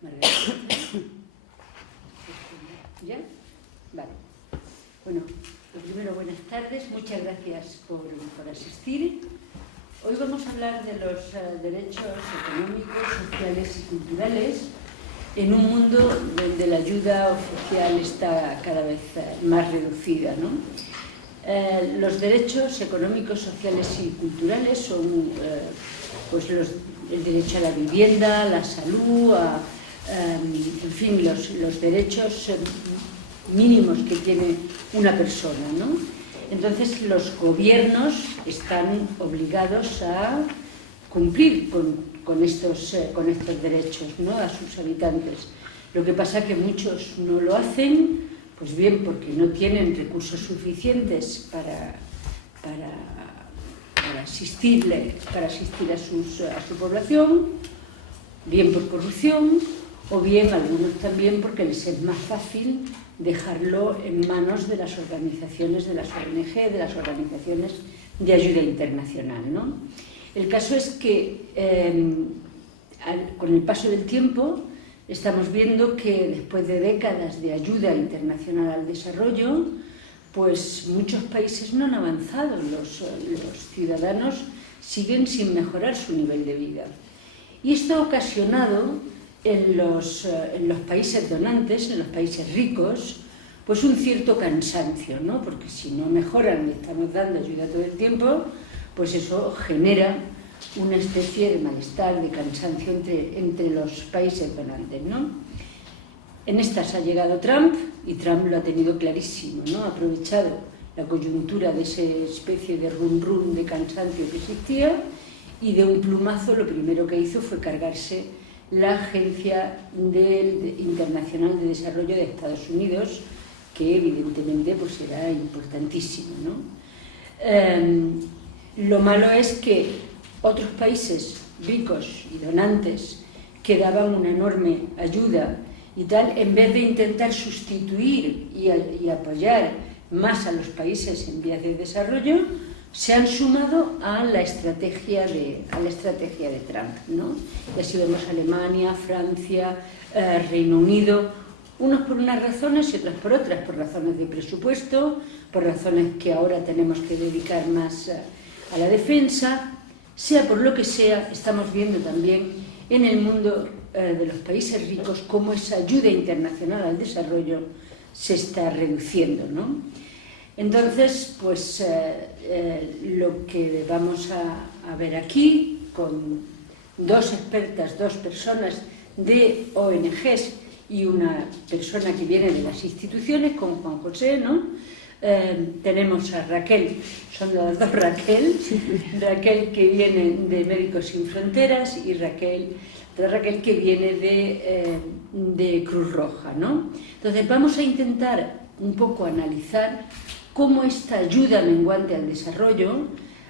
Margarita. ¿Ya? Vale. Bueno, lo primero, buenas tardes. Muchas gracias por asistir. Hoy vamos a hablar de los derechos económicos, sociales y culturales en un mundo donde la ayuda oficial está cada vez más reducida, ¿no? Los derechos económicos, sociales y culturales son pues el derecho a la vivienda, a la salud, en fin, los derechos mínimos que tiene una persona, ¿no? Entonces los gobiernos están obligados a cumplir con estos derechos, ¿no?, a sus habitantes. Lo que pasa es que muchos no lo hacen, pues bien porque no tienen recursos suficientes para asistir a su población, bien por corrupción, o bien algunos también porque les es más fácil dejarlo en manos de las organizaciones, de las ONG, de las organizaciones de ayuda internacional, ¿no? El caso es que con el paso del tiempo estamos viendo que después de décadas de ayuda internacional al desarrollo, pues muchos países no han avanzado, los ciudadanos siguen sin mejorar su nivel de vida. Y esto ha ocasionado en los países donantes, en los países ricos, pues un cierto cansancio, ¿no? Porque si no mejoran, le estamos dando ayuda todo el tiempo, pues eso genera una especie de malestar, de cansancio entre los países donantes, ¿no? En estas ha llegado Trump, y Trump lo ha tenido clarísimo, ¿no? Ha aprovechado la coyuntura de esa especie de rum de cansancio que existía, y de un plumazo lo primero que hizo fue cargarse la Agencia Internacional de Desarrollo de Estados Unidos, que evidentemente pues era importantísimo, ¿no? Lo malo es que otros países ricos y donantes que daban una enorme ayuda y tal, en vez de intentar sustituir y apoyar más a los países en vías de desarrollo, se han sumado a la estrategia de Trump, ¿no? Y así vemos Alemania, Francia, Reino Unido, unos por unas razones y otros por otras, por razones de presupuesto, por razones que ahora tenemos que dedicar más a la defensa, sea por lo que sea. Estamos viendo también en el mundo de los países ricos cómo esa ayuda internacional al desarrollo se está reduciendo, ¿no? Entonces, pues lo que vamos a ver aquí, con dos expertas, dos personas de ONGs y una persona que viene de las instituciones, con Juan José, ¿no? Tenemos a Raquel, son las dos Raquel que viene de Médicos Sin Fronteras y Raquel que viene de Cruz Roja, ¿no? Entonces vamos a intentar un poco analizar cómo esta ayuda menguante al desarrollo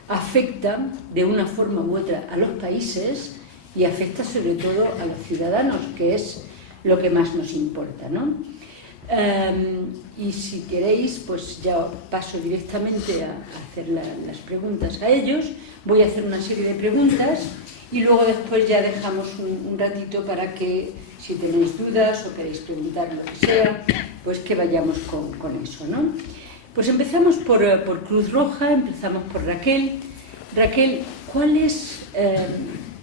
afecta de una forma u otra a los países y afecta sobre todo a los ciudadanos, que es lo que más nos importa, ¿no? Y si queréis, pues ya paso directamente a hacer las preguntas a ellos. Voy a hacer una serie de preguntas y luego después ya dejamos un ratito para que, si tenéis dudas o queréis preguntar lo que sea, pues que vayamos con eso, ¿no? Pues empezamos por Cruz Roja, empezamos por Raquel. Raquel,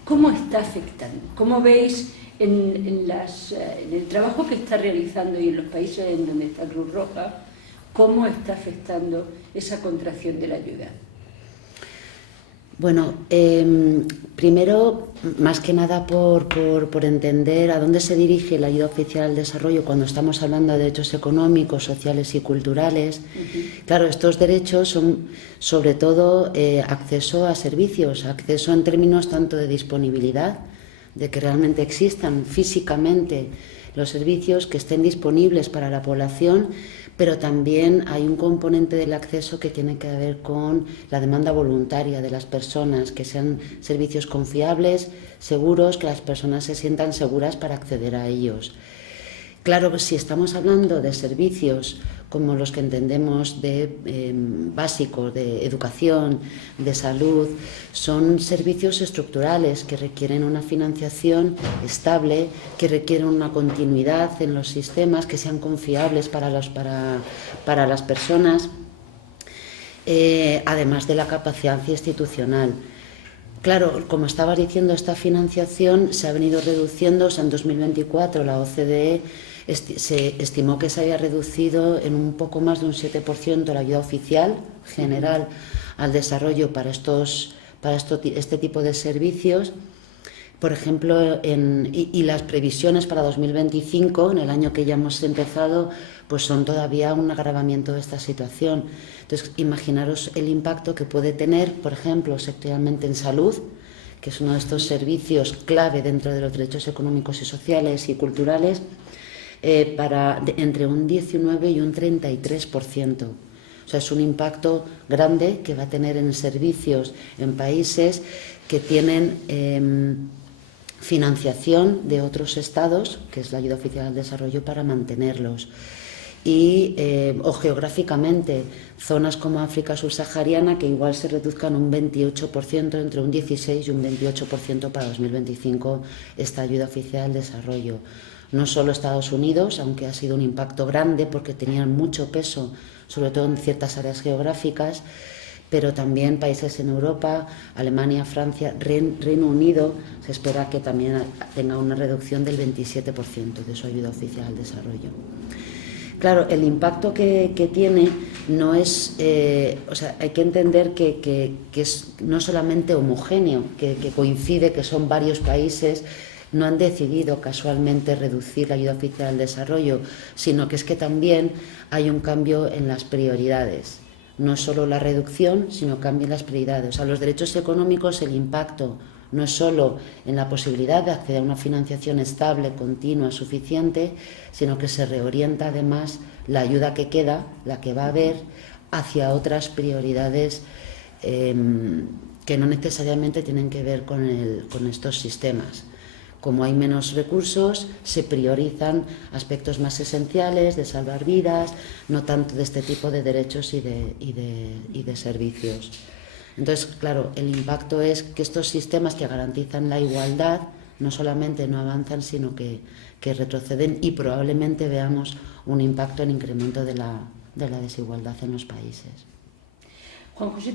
¿cómo está afectando? ¿Cómo veis en el trabajo que está realizando y en los países en donde está Cruz Roja, cómo está afectando esa contracción de la ayuda? Bueno, primero, más que nada por entender a dónde se dirige la ayuda oficial al desarrollo cuando estamos hablando de derechos económicos, sociales y culturales. Claro, estos derechos son sobre todo acceso a servicios, acceso en términos tanto de disponibilidad, de que realmente existan físicamente los servicios que estén disponibles para la población, pero también hay un componente del acceso que tiene que ver con la demanda voluntaria de las personas, que sean servicios confiables, seguros, que las personas se sientan seguras para acceder a ellos. Claro, si estamos hablando de servicios como los que entendemos de básicos, de educación, de salud, son servicios estructurales que requieren una financiación estable, que requieren una continuidad en los sistemas, que sean confiables para las personas, además de la capacidad institucional. Claro, como estabas diciendo, esta financiación se ha venido reduciendo. O sea, en 2024 la OCDE se estimó que se había reducido en un poco más de un 7% la ayuda oficial general al desarrollo para este tipo de servicios. Por ejemplo, y las previsiones para 2025, en el año que ya hemos empezado, pues son todavía un agravamiento de esta situación. Entonces, imaginaros el impacto que puede tener, por ejemplo, sectorialmente en salud, que es uno de estos servicios clave dentro de los derechos económicos y sociales y culturales, entre un 19 y un 33%. O sea, es un impacto grande que va a tener en servicios en países que tienen financiación de otros estados, que es la ayuda oficial al desarrollo, para mantenerlos. O geográficamente, zonas como África subsahariana, que igual se reduzcan un 28%, entre un 16 y un 28% para 2025, esta ayuda oficial al desarrollo. No solo Estados Unidos, aunque ha sido un impacto grande porque tenían mucho peso, sobre todo en ciertas áreas geográficas, pero también países en Europa, Alemania, Francia, Reino Unido, se espera que también tenga una reducción del 27% de su ayuda oficial al desarrollo. Claro, el impacto que tiene no es, o sea, hay que entender que es no solamente homogéneo, que coincide, que son varios países, no han decidido casualmente reducir la ayuda oficial al desarrollo, sino que es que también hay un cambio en las prioridades. No es solo la reducción, sino cambian las prioridades. O sea, los derechos económicos, el impacto no es solo en la posibilidad de acceder a una financiación estable, continua, suficiente, sino que se reorienta además la ayuda que queda, la que va a haber, hacia otras prioridades que no necesariamente tienen que ver con estos sistemas. Como hay menos recursos, se priorizan aspectos más esenciales de salvar vidas, no tanto de este tipo de derechos y de servicios. Entonces, claro, el impacto es que estos sistemas que garantizan la igualdad no solamente no avanzan, sino que retroceden, y probablemente veamos un impacto en incremento de la desigualdad en los países. Juan José,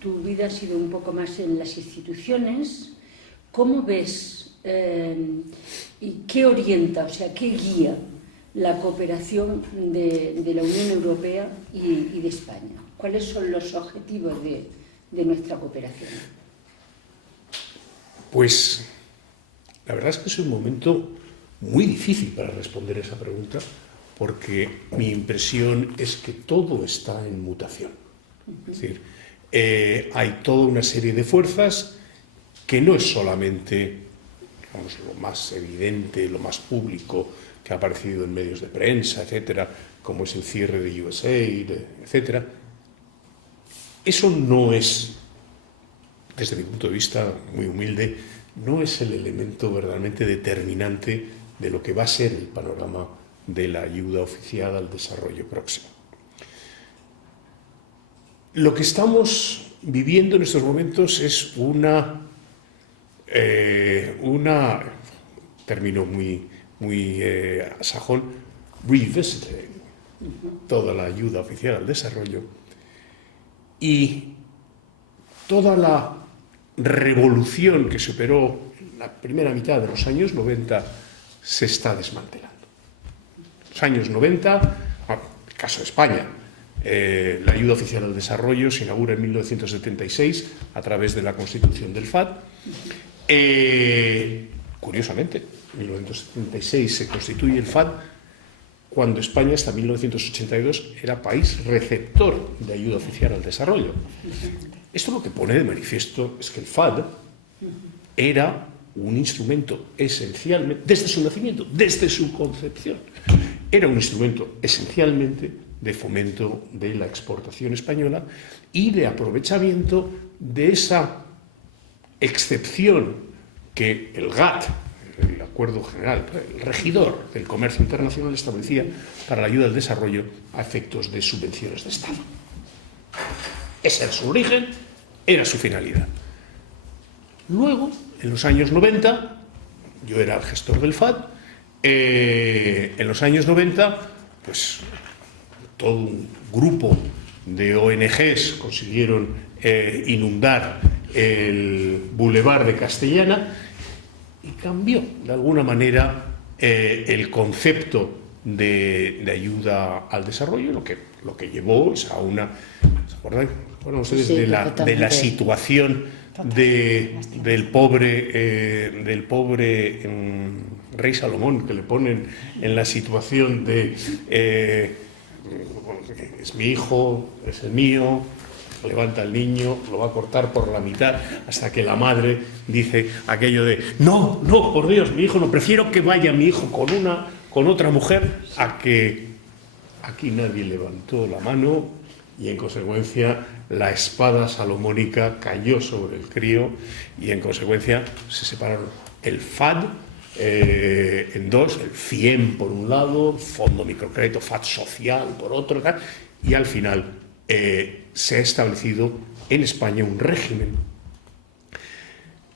tu vida ha sido un poco más en las instituciones. ¿Cómo ves y qué orienta, o sea, qué guía la cooperación de la Unión Europea y de España? ¿Cuáles son los objetivos de nuestra cooperación? Pues la verdad es que es un momento muy difícil para responder esa pregunta, porque mi impresión es que todo está en mutación. Es decir, hay toda una serie de fuerzas que no es solamente, digamos, lo más evidente, lo más público que ha aparecido en medios de prensa, etcétera, como es el cierre de USAID, etcétera. Eso no es, desde mi punto de vista muy humilde, no es el elemento verdaderamente determinante de lo que va a ser el panorama de la ayuda oficial al desarrollo próximo. Lo que estamos viviendo en estos momentos es una término muy sajón, revisiting toda la ayuda oficial al desarrollo, y toda la revolución que se operó en la primera mitad de los años 90 se está desmantelando. Los años 90, en el caso de España, la ayuda oficial al desarrollo se inaugura en 1976 a través de la constitución del FAD. Curiosamente, en 1976 se constituye el FAD, cuando España hasta 1982 era país receptor de ayuda oficial al desarrollo. Esto lo que pone de manifiesto es que el FAD era un instrumento esencialmente, desde su nacimiento, desde su concepción, era un instrumento esencialmente de fomento de la exportación española y de aprovechamiento de esa excepción que el GATT, el acuerdo general, el regidor del comercio internacional establecía para la ayuda al desarrollo a efectos de subvenciones de Estado. Ese era su origen, era su finalidad. Luego, en los años 90, yo era el gestor del FAD, en los años 90, pues todo un grupo de ONGs consiguieron inundar el Boulevard de Castellana y cambió de alguna manera el concepto de ayuda al desarrollo, lo que llevó es a una... ¿Se acuerdan? Bueno, ustedes Sí, de la situación del pobre rey Salomón, que le ponen en la situación de es mi hijo, es el mío, levanta al niño, lo va a cortar por la mitad, hasta que la madre dice aquello de no, por Dios, mi hijo no, prefiero que vaya mi hijo con otra mujer a que aquí nadie levantó la mano y en consecuencia la espada salomónica cayó sobre el crío y en consecuencia se separaron el FAD en dos, el FIEM por un lado, Fondo Microcrédito, FAD Social por otro, y al final se ha establecido en España un régimen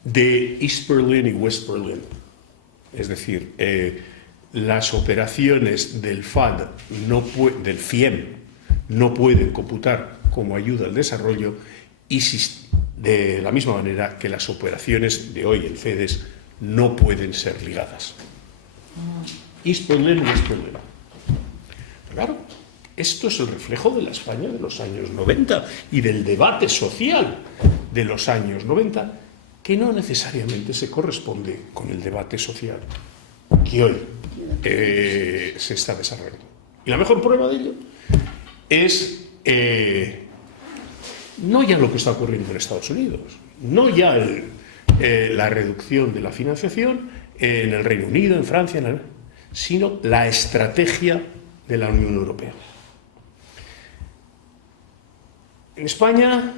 de East Berlin y West Berlin. Es decir, las operaciones del FAD, del FIEM, no pueden computar como ayuda al desarrollo y de la misma manera que las operaciones de hoy, el FEDES, no pueden ser ligadas. East Berlin, West Berlin. Claro, esto es el reflejo de la España de los años 90 y del debate social de los años 90, que no necesariamente se corresponde con el debate social que hoy se está desarrollando. Y la mejor prueba de ello es no ya lo que está ocurriendo en Estados Unidos, no ya la reducción de la financiación en el Reino Unido, en Francia, sino la estrategia de la Unión Europea. En España,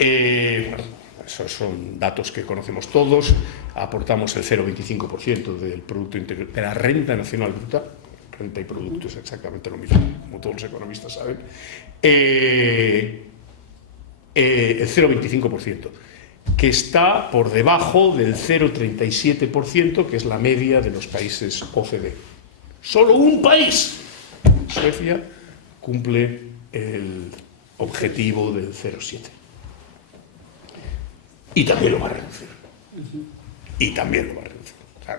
esos son datos que conocemos todos, aportamos el 0,25% del Producto Interior, de la Renta Nacional Bruta, renta y producto es exactamente lo mismo, como todos los economistas saben, el 0,25%, que está por debajo del 0,37%, que es la media de los países OCDE. Solo un país, Suecia, cumple el objetivo del 0,7%. Y también lo va a reducir. Y también lo va a reducir. O sea,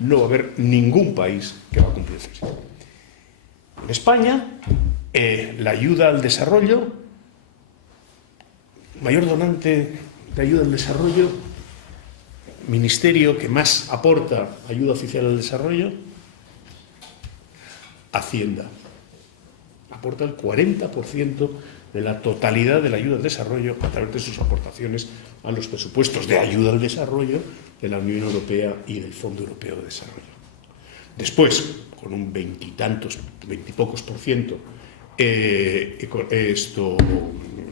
no va a haber ningún país que va a cumplir el 0,7%. En España, la ayuda al desarrollo, mayor donante de ayuda al desarrollo, ministerio que más aporta ayuda oficial al desarrollo, Hacienda. Aporta el 40% de la totalidad de la ayuda al desarrollo a través de sus aportaciones a los presupuestos de ayuda al desarrollo de la Unión Europea y del Fondo Europeo de Desarrollo. Después, con un veintipocos por ciento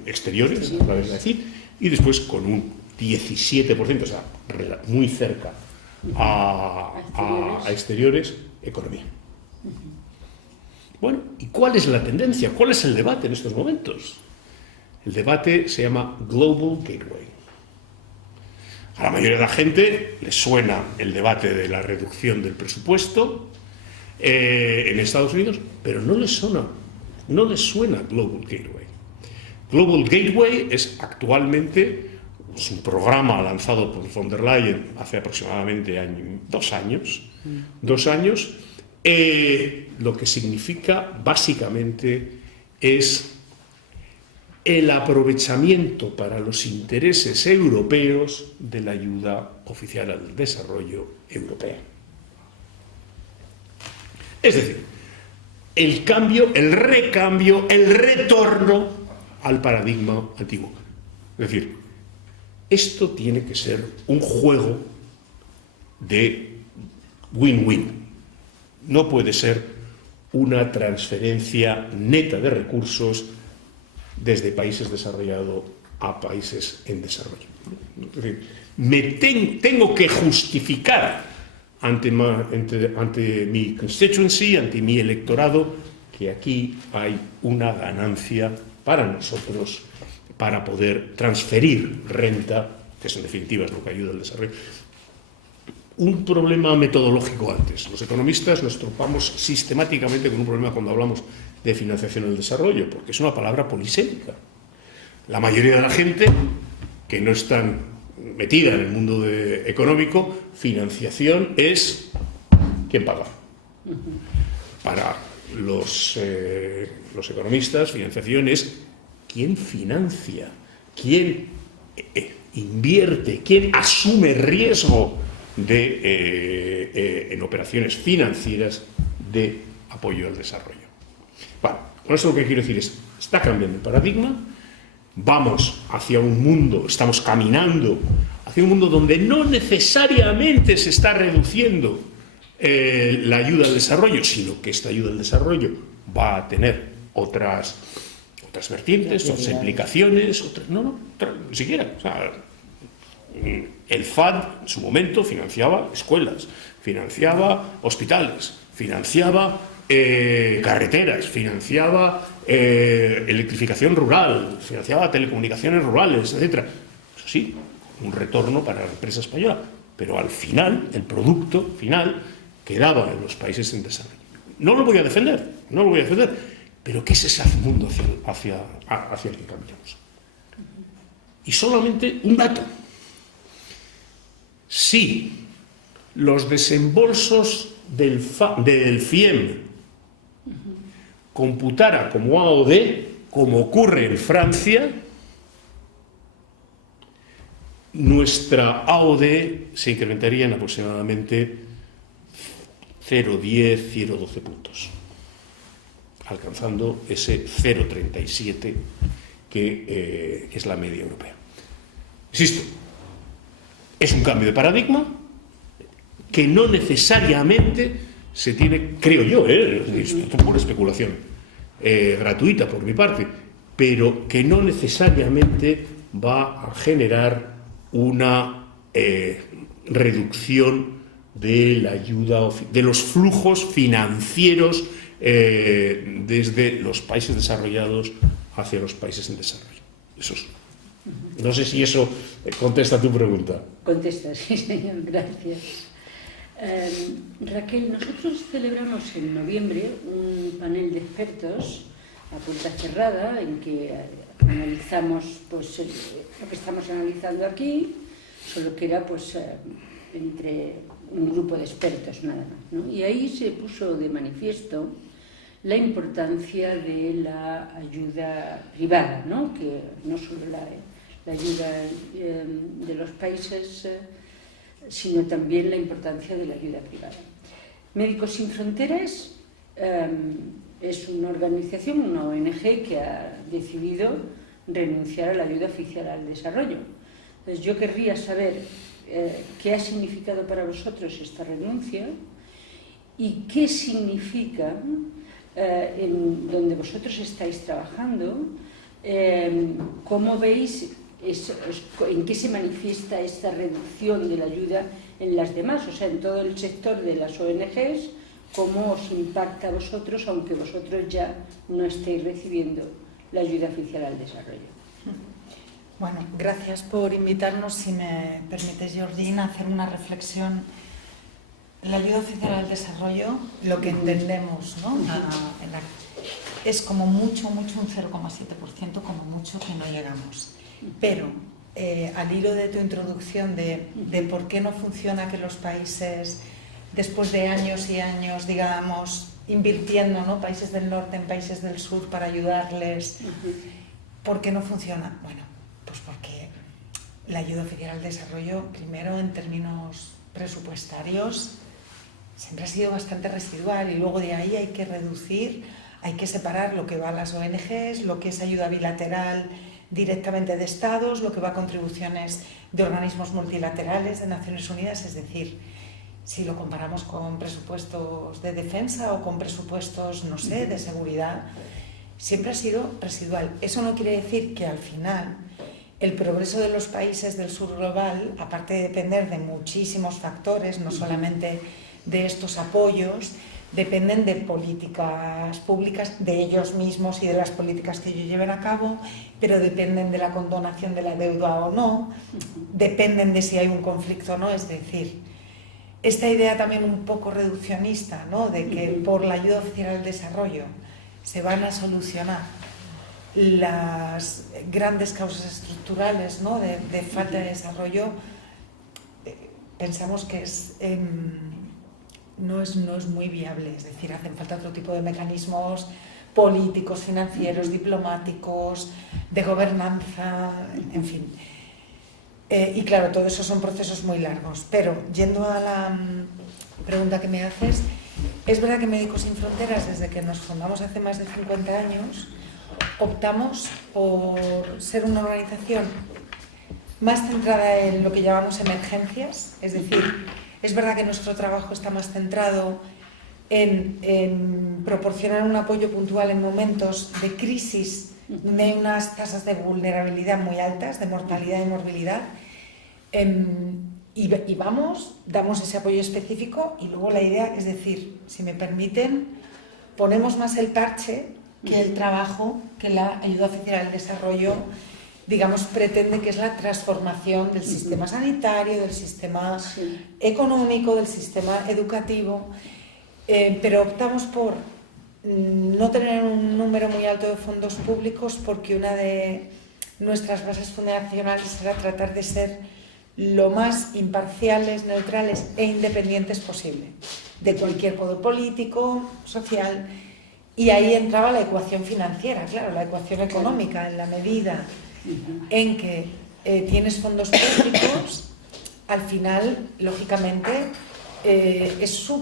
exteriores, a través de decir, y después con un 17%, o sea, muy cerca a exteriores, economía. Bueno, ¿y cuál es la tendencia? ¿Cuál es el debate en estos momentos? El debate se llama Global Gateway. A la mayoría de la gente le suena el debate de la reducción del presupuesto en Estados Unidos, pero no les suena Global Gateway. Global Gateway es actualmente un programa lanzado por von der Leyen hace aproximadamente 2 años. 2 años. Lo que significa básicamente es el aprovechamiento para los intereses europeos de la ayuda oficial al desarrollo europea. Es decir, el cambio, el recambio, el retorno al paradigma antiguo. Es decir, esto tiene que ser un juego de win-win. No puede ser una transferencia neta de recursos desde países desarrollados a países en desarrollo. Es decir, tengo que justificar ante mi constituency, ante mi electorado, que aquí hay una ganancia para nosotros para poder transferir renta, que en definitiva es lo que ayuda al desarrollo. Un problema metodológico antes. Los economistas nos topamos sistemáticamente con un problema cuando hablamos de financiación del desarrollo, porque es una palabra polisémica. La mayoría de la gente que no está metida en el mundo económico, financiación es ¿quién paga? Para los economistas, financiación es quién financia, quién invierte, quién asume riesgo en operaciones financieras de apoyo al desarrollo. Bueno, con eso lo que quiero decir es, está cambiando el paradigma, vamos hacia un mundo, estamos caminando hacia un mundo donde no necesariamente se está reduciendo la ayuda al desarrollo, sino que esta ayuda al desarrollo va a tener otras vertientes, otras implicaciones, ni siquiera. O sea, el FAD en su momento financiaba escuelas, financiaba hospitales, financiaba carreteras, financiaba electrificación rural, financiaba telecomunicaciones rurales, etc. Eso sí, un retorno para la empresa española, pero al final, el producto final quedaba en los países en desarrollo. No lo voy a defender, pero ¿qué es ese mundo hacia el que caminamos? Y solamente un dato. Si los desembolsos del FIEM computara como AOD, como ocurre en Francia, nuestra AOD se incrementaría en aproximadamente 0,10, 0,12 puntos, alcanzando ese 0,37 que es la media europea. Insisto, es un cambio de paradigma que no necesariamente se tiene, creo yo, esto es pura especulación gratuita por mi parte, pero que no necesariamente va a generar una reducción de la ayuda, de los flujos financieros desde los países desarrollados hacia los países en desarrollo. No sé si eso contesta tu pregunta. Contesta, sí, señor, gracias. Raquel, nosotros celebramos en noviembre un panel de expertos a puerta cerrada en que analizamos pues, lo que estamos analizando aquí, solo que era pues, entre un grupo de expertos nada más, ¿no? Y ahí se puso de manifiesto la importancia de la ayuda privada, ¿no? Que no solo la ayuda de los países, sino también la importancia de la ayuda privada. Médicos Sin Fronteras es una organización, una ONG que ha decidido renunciar a la ayuda oficial al desarrollo. Entonces yo querría saber qué ha significado para vosotros esta renuncia y qué significa en donde vosotros estáis trabajando, cómo veis en qué se manifiesta esta reducción de la ayuda en las demás, o sea, en todo el sector de las ONGs, cómo os impacta a vosotros, aunque vosotros ya no estéis recibiendo la ayuda oficial al desarrollo. Bueno, gracias por invitarnos. Si me permites, Georgina, hacer una reflexión. La ayuda oficial al desarrollo, lo que entendemos, ¿no? Es como mucho, un 0,7%, como mucho que no llegamos. Pero al hilo de tu introducción de por qué no funciona que los países, después de años y años, digamos, invirtiendo, ¿no? Países del norte en países del sur para ayudarles, ¿por qué no funciona? Bueno, pues porque la ayuda oficial al desarrollo, primero en términos presupuestarios, siempre ha sido bastante residual y luego de ahí hay que reducir, hay que separar lo que va a las ONGs, lo que es ayuda bilateral directamente de Estados, lo que va a contribuciones de organismos multilaterales de Naciones Unidas, es decir, si lo comparamos con presupuestos de defensa o con presupuestos, no sé, de seguridad, siempre ha sido residual. Eso no quiere decir que al final el progreso de los países del sur global, aparte de depender de muchísimos factores, no solamente de estos apoyos dependen de políticas públicas, de ellos mismos y de las políticas que ellos lleven a cabo, pero dependen de la condonación de la deuda o no, dependen de si hay un conflicto o no, es decir, esta idea también un poco reduccionista, ¿no?, de que por la ayuda oficial al desarrollo se van a solucionar las grandes causas estructurales, ¿no?, de falta de desarrollo, pensamos que no es muy viable. Es decir, hacen falta otro tipo de mecanismos políticos, financieros, diplomáticos, de gobernanza, en fin. Y claro, todo eso son procesos muy largos. Pero, yendo a la pregunta que me haces, es verdad que Médicos Sin Fronteras, desde que nos fundamos hace más de 50 años, optamos por ser una organización más centrada en lo que llamamos emergencias, es decir, es verdad que nuestro trabajo está más centrado en proporcionar un apoyo puntual en momentos de crisis donde hay unas tasas de vulnerabilidad muy altas, de mortalidad y morbilidad, y damos ese apoyo específico, y luego la idea es decir, si me permiten, ponemos más el parche que el trabajo que la ayuda oficial al desarrollo, digamos, pretende, que es la transformación del sistema sanitario, del sistema económico, del sistema educativo, pero optamos por no tener un número muy alto de fondos públicos, porque una de nuestras bases fundacionales era tratar de ser lo más imparciales, neutrales e independientes posible de cualquier poder político, social, y ahí entraba la ecuación financiera, claro, la ecuación económica, en la medida en que tienes fondos públicos, al final, lógicamente, es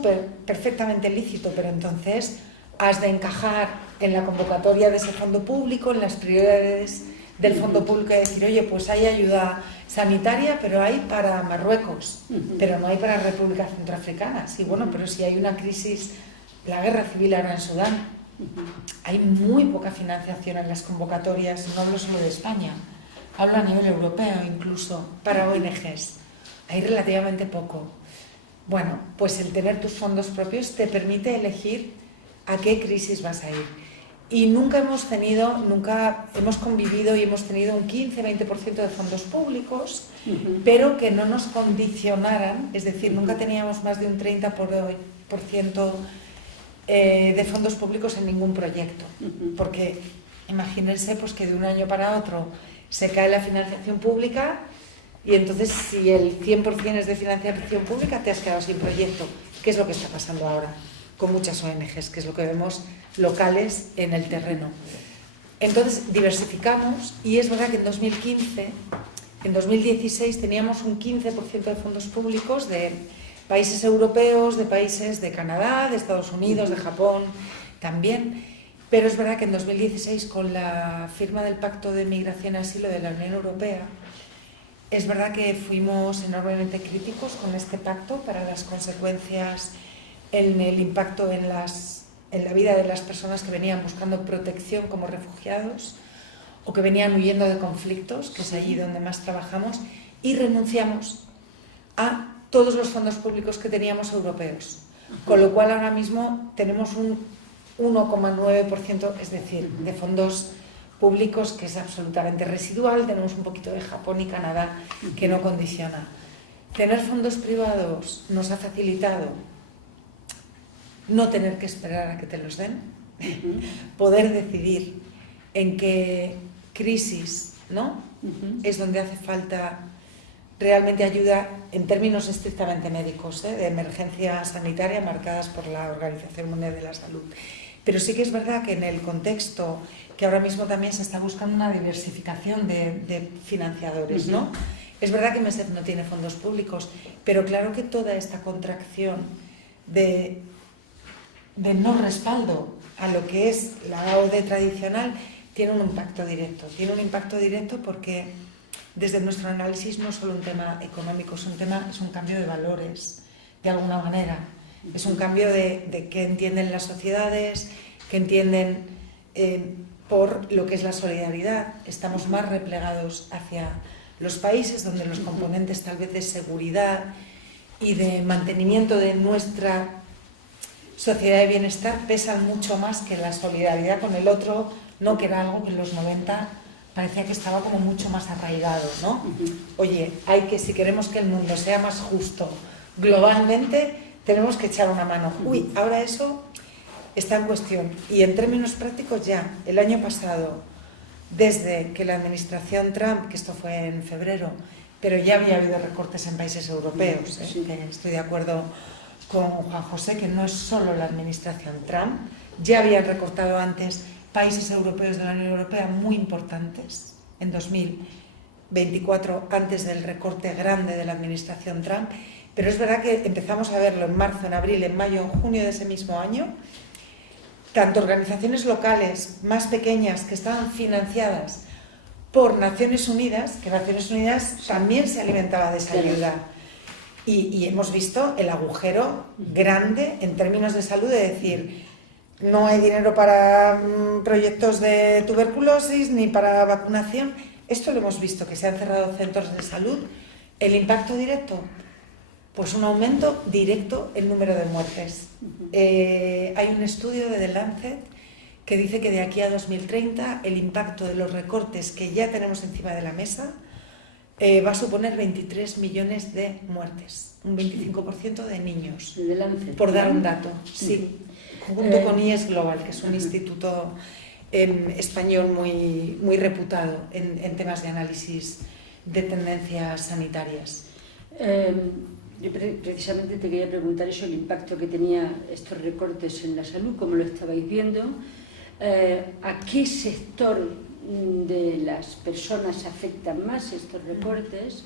perfectamente lícito, pero entonces has de encajar en la convocatoria de ese fondo público, en las prioridades del fondo público, y decir, oye, pues hay ayuda sanitaria, pero hay para Marruecos, pero no hay para República Centroafricana. Sí, bueno, pero si hay una crisis, la guerra civil ahora en Sudán, hay muy poca financiación en las convocatorias, no hablo solo de España, hablo a nivel europeo incluso, para ONGs, hay relativamente poco. Bueno, pues el tener tus fondos propios te permite elegir a qué crisis vas a ir. Y nunca hemos convivido y hemos tenido un 15-20% de fondos públicos, pero que no nos condicionaran, es decir, nunca teníamos más de un 30% de fondos públicos en ningún proyecto, porque imagínense pues, que de un año para otro se cae la financiación pública y entonces si el 100% es de financiación pública te has quedado sin proyecto, que es lo que está pasando ahora con muchas ONGs, que es lo que vemos locales en el terreno. Entonces diversificamos, y es verdad que en 2016 teníamos un 15% de fondos públicos de países europeos, de países de Canadá, de Estados Unidos, de Japón también, pero es verdad que en 2016, con la firma del Pacto de Migración y Asilo de la Unión Europea, es verdad que fuimos enormemente críticos con este pacto para las consecuencias en el impacto en la vida de las personas que venían buscando protección como refugiados o que venían huyendo de conflictos, que es allí donde más trabajamos, y renunciamos a todos los fondos públicos que teníamos europeos, con lo cual ahora mismo tenemos un 1,9%, es decir, de fondos públicos, que es absolutamente residual. Tenemos un poquito de Japón y Canadá, que no condiciona. Tener fondos privados nos ha facilitado no tener que esperar a que te los den, poder decidir en qué crisis, ¿no?, es donde hace falta realmente ayuda en términos estrictamente médicos, de emergencia sanitaria marcadas por la Organización Mundial de la Salud. Pero sí que es verdad que en el contexto que ahora mismo también se está buscando una diversificación de financiadores, ¿no? Es verdad que MESEF no tiene fondos públicos, pero claro que toda esta contracción de no respaldo a lo que es la AOD tradicional tiene un impacto directo. Tiene un impacto directo porque desde nuestro análisis no es solo un tema económico, es un cambio de valores, de alguna manera. Es un cambio de qué entienden las sociedades, qué entienden por lo que es la solidaridad. Estamos más replegados hacia los países donde los componentes tal vez de seguridad y de mantenimiento de nuestra sociedad de bienestar pesan mucho más que la solidaridad con el otro, ¿no? Que era algo que en los 90 parecía que estaba como mucho más arraigado, ¿no? Oye, si queremos que el mundo sea más justo globalmente, tenemos que echar una mano. Uy, ahora eso está en cuestión. Y en términos prácticos ya, el año pasado, desde que la administración Trump, que esto fue en febrero, pero ya había habido recortes en países europeos, que estoy de acuerdo con Juan José, que no es solo la administración Trump, ya habían recortado antes países europeos de la Unión Europea muy importantes, en 2024, antes del recorte grande de la administración Trump, pero es verdad que empezamos a verlo en marzo, en abril, en mayo, en junio de ese mismo año, tanto organizaciones locales más pequeñas que estaban financiadas por Naciones Unidas, que Naciones Unidas también se alimentaba de esa ayuda. Y hemos visto el agujero grande en términos de salud, de decir, no hay dinero para proyectos de tuberculosis ni para vacunación. Esto lo hemos visto, que se han cerrado centros de salud. El impacto directo, pues un aumento directo en número de muertes. Hay un estudio de The Lancet que dice que de aquí a 2030 el impacto de los recortes que ya tenemos encima de la mesa va a suponer 23 millones de muertes, un 25% de niños, por dar un dato. Sí, junto con IES Global, que es un instituto español muy reputado en temas de análisis de tendencias sanitarias. Yo precisamente te quería preguntar eso, el impacto que tenía estos recortes en la salud, como lo estabais viendo, ¿a qué sector de las personas afectan más estos recortes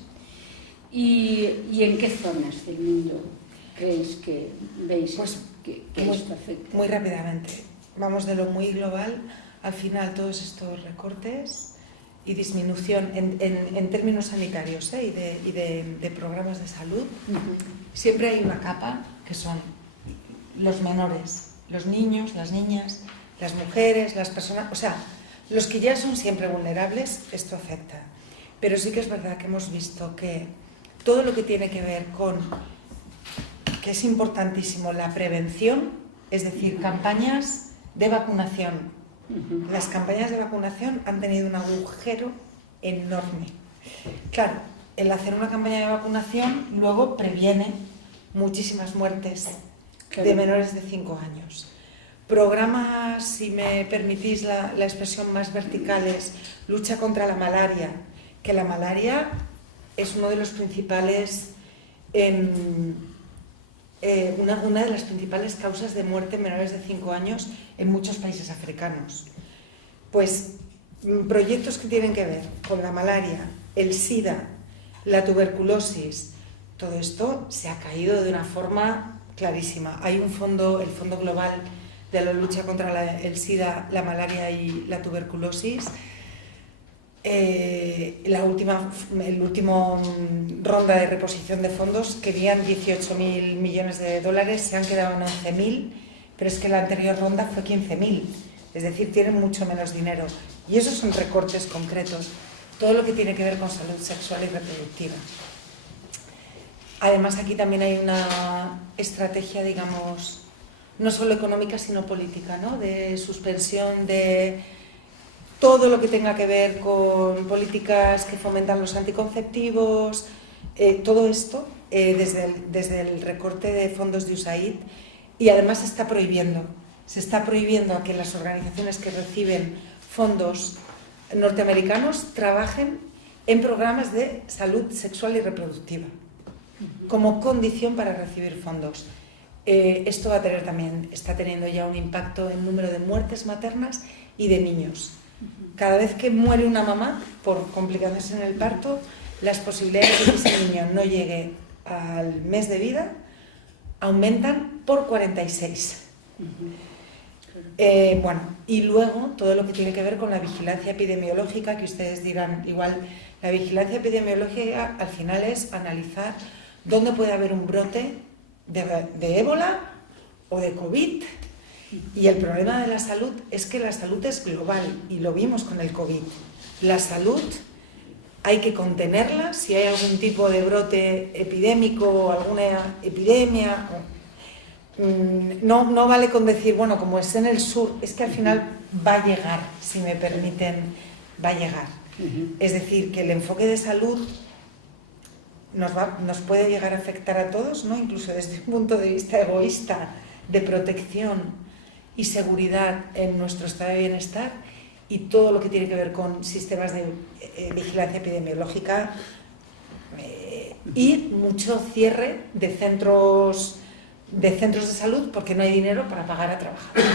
y en qué zonas del mundo creéis que veis que esto afecta? Muy rápidamente, vamos de lo muy global, al final todos estos recortes y disminución en términos sanitarios y de programas de salud, siempre hay una capa que son los menores, los niños, las niñas, las mujeres, las personas, o sea, los que ya son siempre vulnerables, esto afecta. Pero sí que es verdad que hemos visto que todo lo que tiene que ver con, que es importantísimo, la prevención, es decir, campañas de vacunación. Las campañas de vacunación han tenido un agujero enorme. Claro, el hacer una campaña de vacunación luego previene muchísimas muertes de menores de 5 años. Programas, si me permitís la expresión más verticales, lucha contra la malaria, que la malaria es uno de los principales, una de las principales causas de muerte en menores de 5 años en muchos países africanos. Pues proyectos que tienen que ver con la malaria, el SIDA, la tuberculosis, todo esto se ha caído de una forma clarísima. Hay un fondo, el Fondo Global de la Lucha contra el SIDA, la malaria y la tuberculosis. El último ronda de reposición de fondos querían 18.000 millones de dólares, se han quedado en 11.000, pero es que la anterior ronda fue 15.000, es decir, tienen mucho menos dinero. Y esos son recortes concretos, todo lo que tiene que ver con salud sexual y reproductiva. Además, aquí también hay una estrategia, digamos, no solo económica, sino política, ¿no? De suspensión de todo lo que tenga que ver con políticas que fomentan los anticonceptivos, todo esto desde el recorte de fondos de USAID, y además se está prohibiendo a que las organizaciones que reciben fondos norteamericanos trabajen en programas de salud sexual y reproductiva como condición para recibir fondos. Esto va a tener también, está teniendo ya un impacto en número de muertes maternas y de niños. Cada vez que muere una mamá por complicaciones en el parto, las posibilidades de que ese niño no llegue al mes de vida aumentan por 46. Bueno, y luego todo lo que tiene que ver con la vigilancia epidemiológica, que ustedes dirán, igual, la vigilancia epidemiológica al final es analizar dónde puede haber un brote de ébola o de COVID. Y el problema de la salud es que la salud es global, y lo vimos con el COVID. La salud hay que contenerla, si hay algún tipo de brote epidémico o alguna epidemia. No vale con decir, bueno, como es en el sur, es que al final va a llegar, si me permiten, va a llegar. Es decir, que el enfoque de salud nos puede llegar a afectar a todos, ¿no? Incluso desde un punto de vista egoísta, de protección y seguridad en nuestro estado de bienestar, y todo lo que tiene que ver con sistemas de vigilancia epidemiológica y mucho cierre de centros de salud porque no hay dinero para pagar a trabajadores.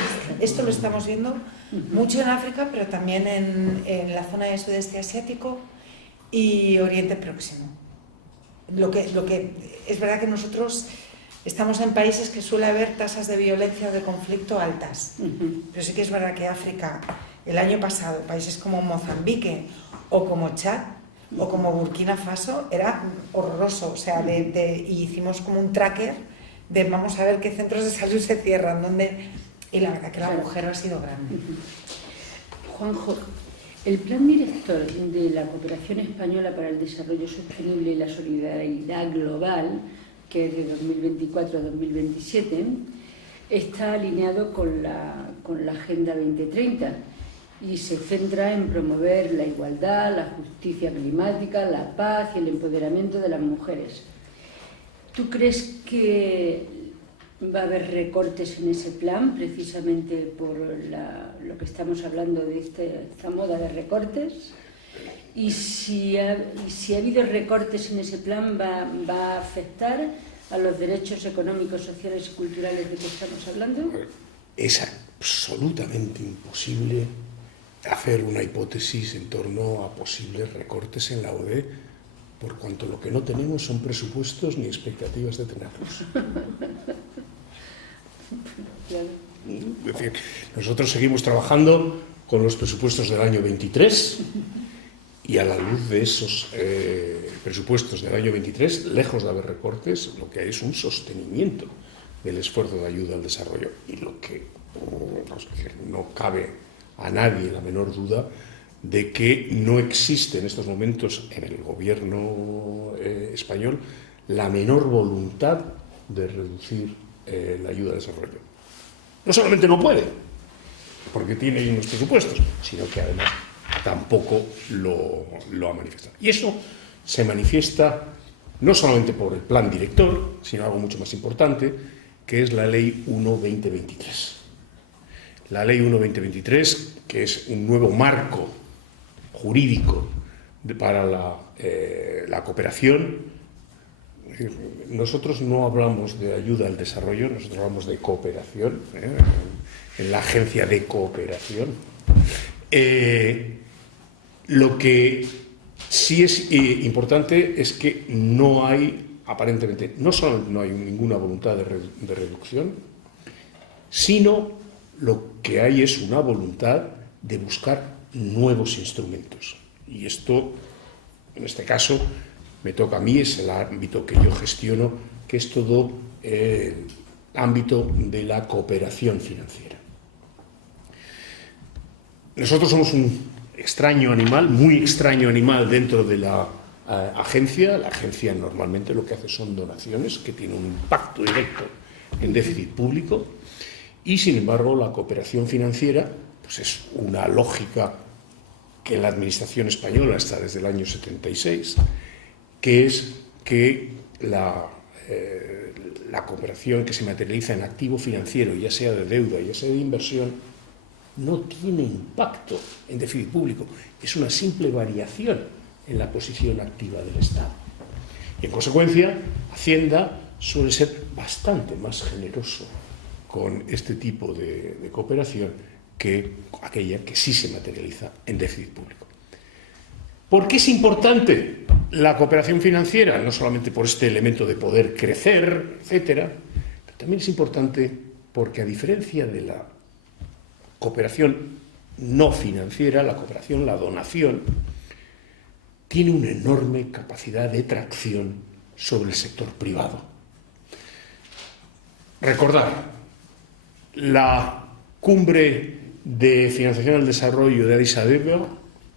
Esto lo estamos viendo mucho en África, pero también en la zona del sudeste asiático y Oriente Próximo. Lo que es verdad que nosotros estamos en países que suele haber tasas de violencia o de conflicto altas, pero sí que es verdad que África, el año pasado, países como Mozambique o como Chad o como Burkina Faso, era horroroso. O sea, y hicimos como un tracker de vamos a ver qué centros de salud se cierran, y la verdad que el agujero ha sido grande. Juanjo, el Plan Director de la Cooperación Española para el Desarrollo Sostenible y la Solidaridad Global, que es de 2024 a 2027, está alineado con la Agenda 2030 y se centra en promover la igualdad, la justicia climática, la paz y el empoderamiento de las mujeres. ¿Tú crees que va a haber recortes en ese plan, precisamente por lo que estamos hablando de esta moda de recortes? Y si ha habido recortes en ese plan, ¿va a afectar a los derechos económicos, sociales y culturales de que estamos hablando? Es absolutamente imposible hacer una hipótesis en torno a posibles recortes en la ODE, por cuanto lo que no tenemos son presupuestos ni expectativas de tenerlos. Es decir, nosotros seguimos trabajando con los presupuestos del año 23 y a la luz de esos presupuestos del año 23, lejos de haber recortes, lo que hay es un sostenimiento del esfuerzo de ayuda al desarrollo. Y lo que no cabe a nadie la menor duda de que no existe en estos momentos en el gobierno español la menor voluntad de reducir la ayuda al desarrollo. No solamente no puede, porque tiene unos presupuestos, sino que además tampoco lo ha manifestado. Y eso se manifiesta no solamente por el plan director, sino algo mucho más importante, que es la Ley 1/2023. La Ley 1/2023, que es un nuevo marco jurídico para la cooperación. Nosotros no hablamos de ayuda al desarrollo, nosotros hablamos de cooperación, en la agencia de cooperación. Lo que sí es importante es que no hay, aparentemente, no solamente no hay ninguna voluntad de reducción, sino lo que hay es una voluntad de buscar nuevos instrumentos. Y esto, en este caso, me toca a mí, es el ámbito que yo gestiono, que es todo el ámbito de la cooperación financiera. Nosotros somos un extraño animal, muy extraño animal dentro de la agencia. La agencia normalmente lo que hace son donaciones que tienen un impacto directo en déficit público y, sin embargo, la cooperación financiera pues es una lógica que en la administración española está desde el año 76, que es que la cooperación que se materializa en activo financiero, ya sea de deuda, ya sea de inversión, no tiene impacto en déficit público, es una simple variación en la posición activa del Estado. Y, en consecuencia, Hacienda suele ser bastante más generoso con este tipo de cooperación que aquella que sí se materializa en déficit público. ¿Por qué es importante la cooperación financiera? No solamente por este elemento de poder crecer, etcétera, pero también es importante porque, a diferencia de la cooperación no financiera, la cooperación, la donación, tiene una enorme capacidad de tracción sobre el sector privado. Recordar, la cumbre de financiación al desarrollo de Addis Abeba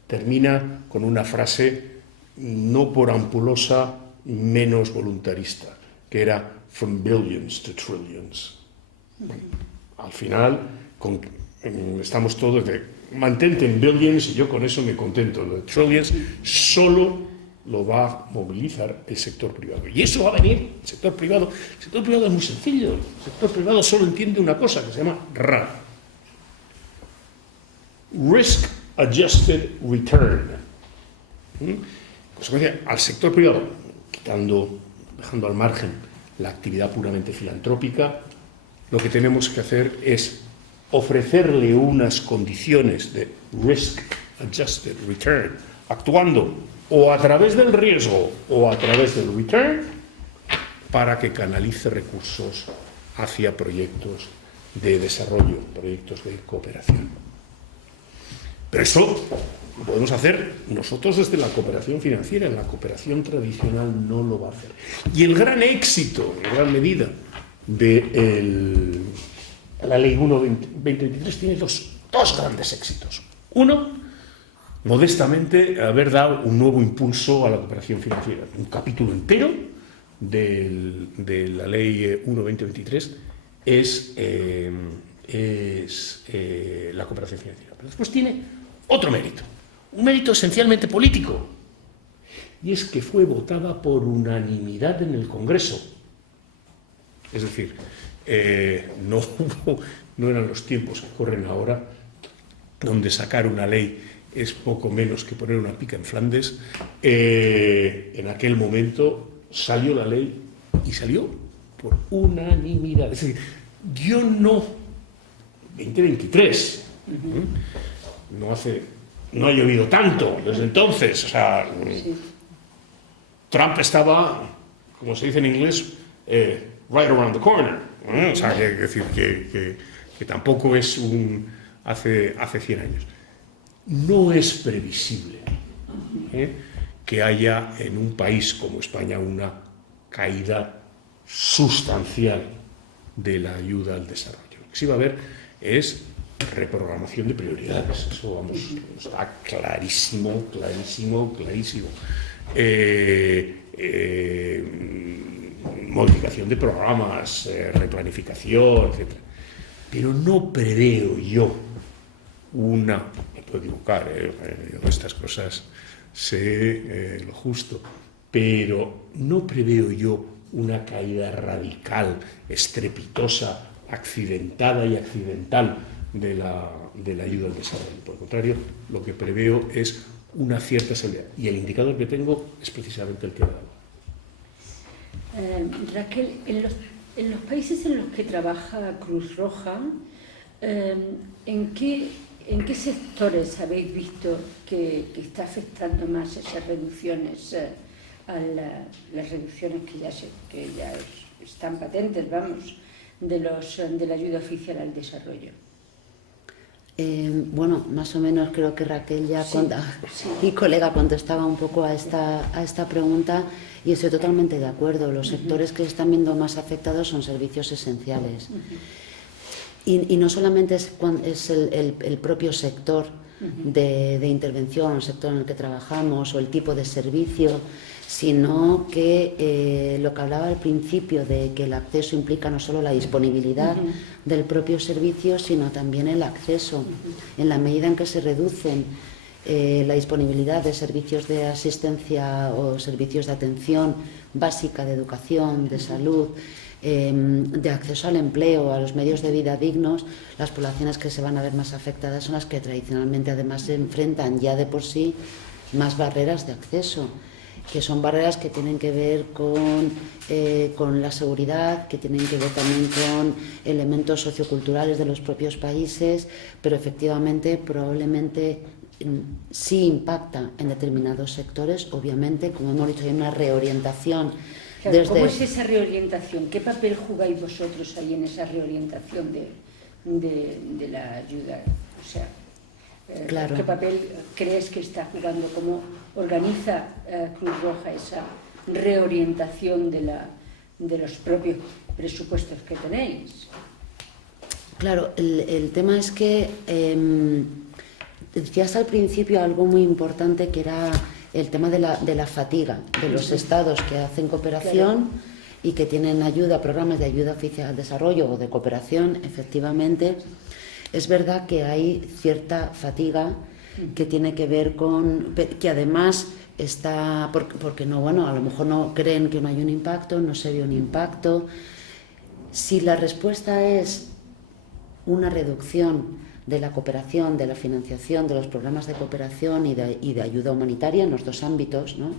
termina con una frase no por ampulosa, menos voluntarista, que era from billions to trillions. Bueno, al final estamos todos de mantente en billions y yo con eso me contento. Lo de trillions solo lo va a movilizar el sector privado. Y eso va a venir el sector privado. El sector privado es muy sencillo. El sector privado solo entiende una cosa que se llama RAR. Risk Adjusted Return. En consecuencia, al sector privado, dejando al margen la actividad puramente filantrópica, lo que tenemos que hacer es ofrecerle unas condiciones de Risk Adjusted Return, actuando o a través del riesgo o a través del return, para que canalice recursos hacia proyectos de desarrollo, proyectos de cooperación. Pero eso lo podemos hacer nosotros desde la cooperación financiera. La cooperación tradicional no lo va a hacer. Y el gran éxito, en gran medida, de la Ley 1-2023 tiene dos grandes éxitos. Uno, modestamente, haber dado un nuevo impulso a la cooperación financiera. Un capítulo entero de la Ley 1-2023 es la cooperación financiera. Pero después tiene otro mérito, un mérito esencialmente político, y es que fue votada por unanimidad en el Congreso. Es decir, no eran los tiempos que corren ahora, donde sacar una ley es poco menos que poner una pica en Flandes. En aquel momento salió la ley y salió por unanimidad. Es decir, 2023, no ha llovido tanto desde entonces. O sea, sí. Trump estaba, como se dice en inglés, right around the corner. O sea, que tampoco es hace 100 años. No es previsible que haya en un país como España una caída sustancial de la ayuda al desarrollo. Lo que sí va a haber es reprogramación de prioridades. Eso, vamos, está clarísimo. Modificación de programas, replanificación, etc. Pero no preveo yo me puedo equivocar, estas cosas sé lo justo, pero no preveo yo una caída radical, estrepitosa, accidentada y accidental de la ayuda al desarrollo. Por el contrario, lo que preveo es una cierta seguridad. Y el indicador que tengo es precisamente el que he dado. Raquel, en los países en los que trabaja Cruz Roja, ¿en qué sectores habéis visto que está afectando más esas reducciones, las reducciones que ya están patentes, vamos, de la ayuda oficial al desarrollo? Bueno, más o menos creo que Raquel ya mi colega contestaba un poco a esta pregunta, y estoy totalmente de acuerdo. Los sectores que se están viendo más afectados son servicios esenciales. Y no solamente es el propio sector de intervención, el sector en el que trabajamos o el tipo de servicio, sino que lo que hablaba al principio de que el acceso implica no solo la disponibilidad del propio servicio, sino también el acceso. En la medida en que se reducen la disponibilidad de servicios de asistencia o servicios de atención básica, de educación, de salud, de acceso al empleo, a los medios de vida dignos, las poblaciones que se van a ver más afectadas son las que tradicionalmente además se enfrentan ya de por sí más barreras de acceso, que son barreras que tienen que ver con la seguridad, que tienen que ver también con elementos socioculturales de los propios países, pero efectivamente probablemente sí impacta en determinados sectores. Obviamente, como hemos dicho, hay una reorientación. Claro, ¿cómo es esa reorientación? ¿Qué papel jugáis vosotros ahí en esa reorientación de la ayuda? O sea, claro. ¿Qué papel crees que está jugando? ¿Cómo organiza Cruz Roja esa reorientación de los propios presupuestos que tenéis? Claro, el tema es que decías al principio algo muy importante, que era el tema de la fatiga de los estados que hacen cooperación y que tienen programas de ayuda oficial al desarrollo o de cooperación, efectivamente. Es verdad que hay cierta fatiga que tiene que ver con que además está porque no, bueno, a lo mejor no creen que no hay un impacto, no se ve un impacto. Si la respuesta es una reducción de la cooperación, de la financiación, de los programas de cooperación y de ayuda humanitaria en los dos ámbitos, ¿no?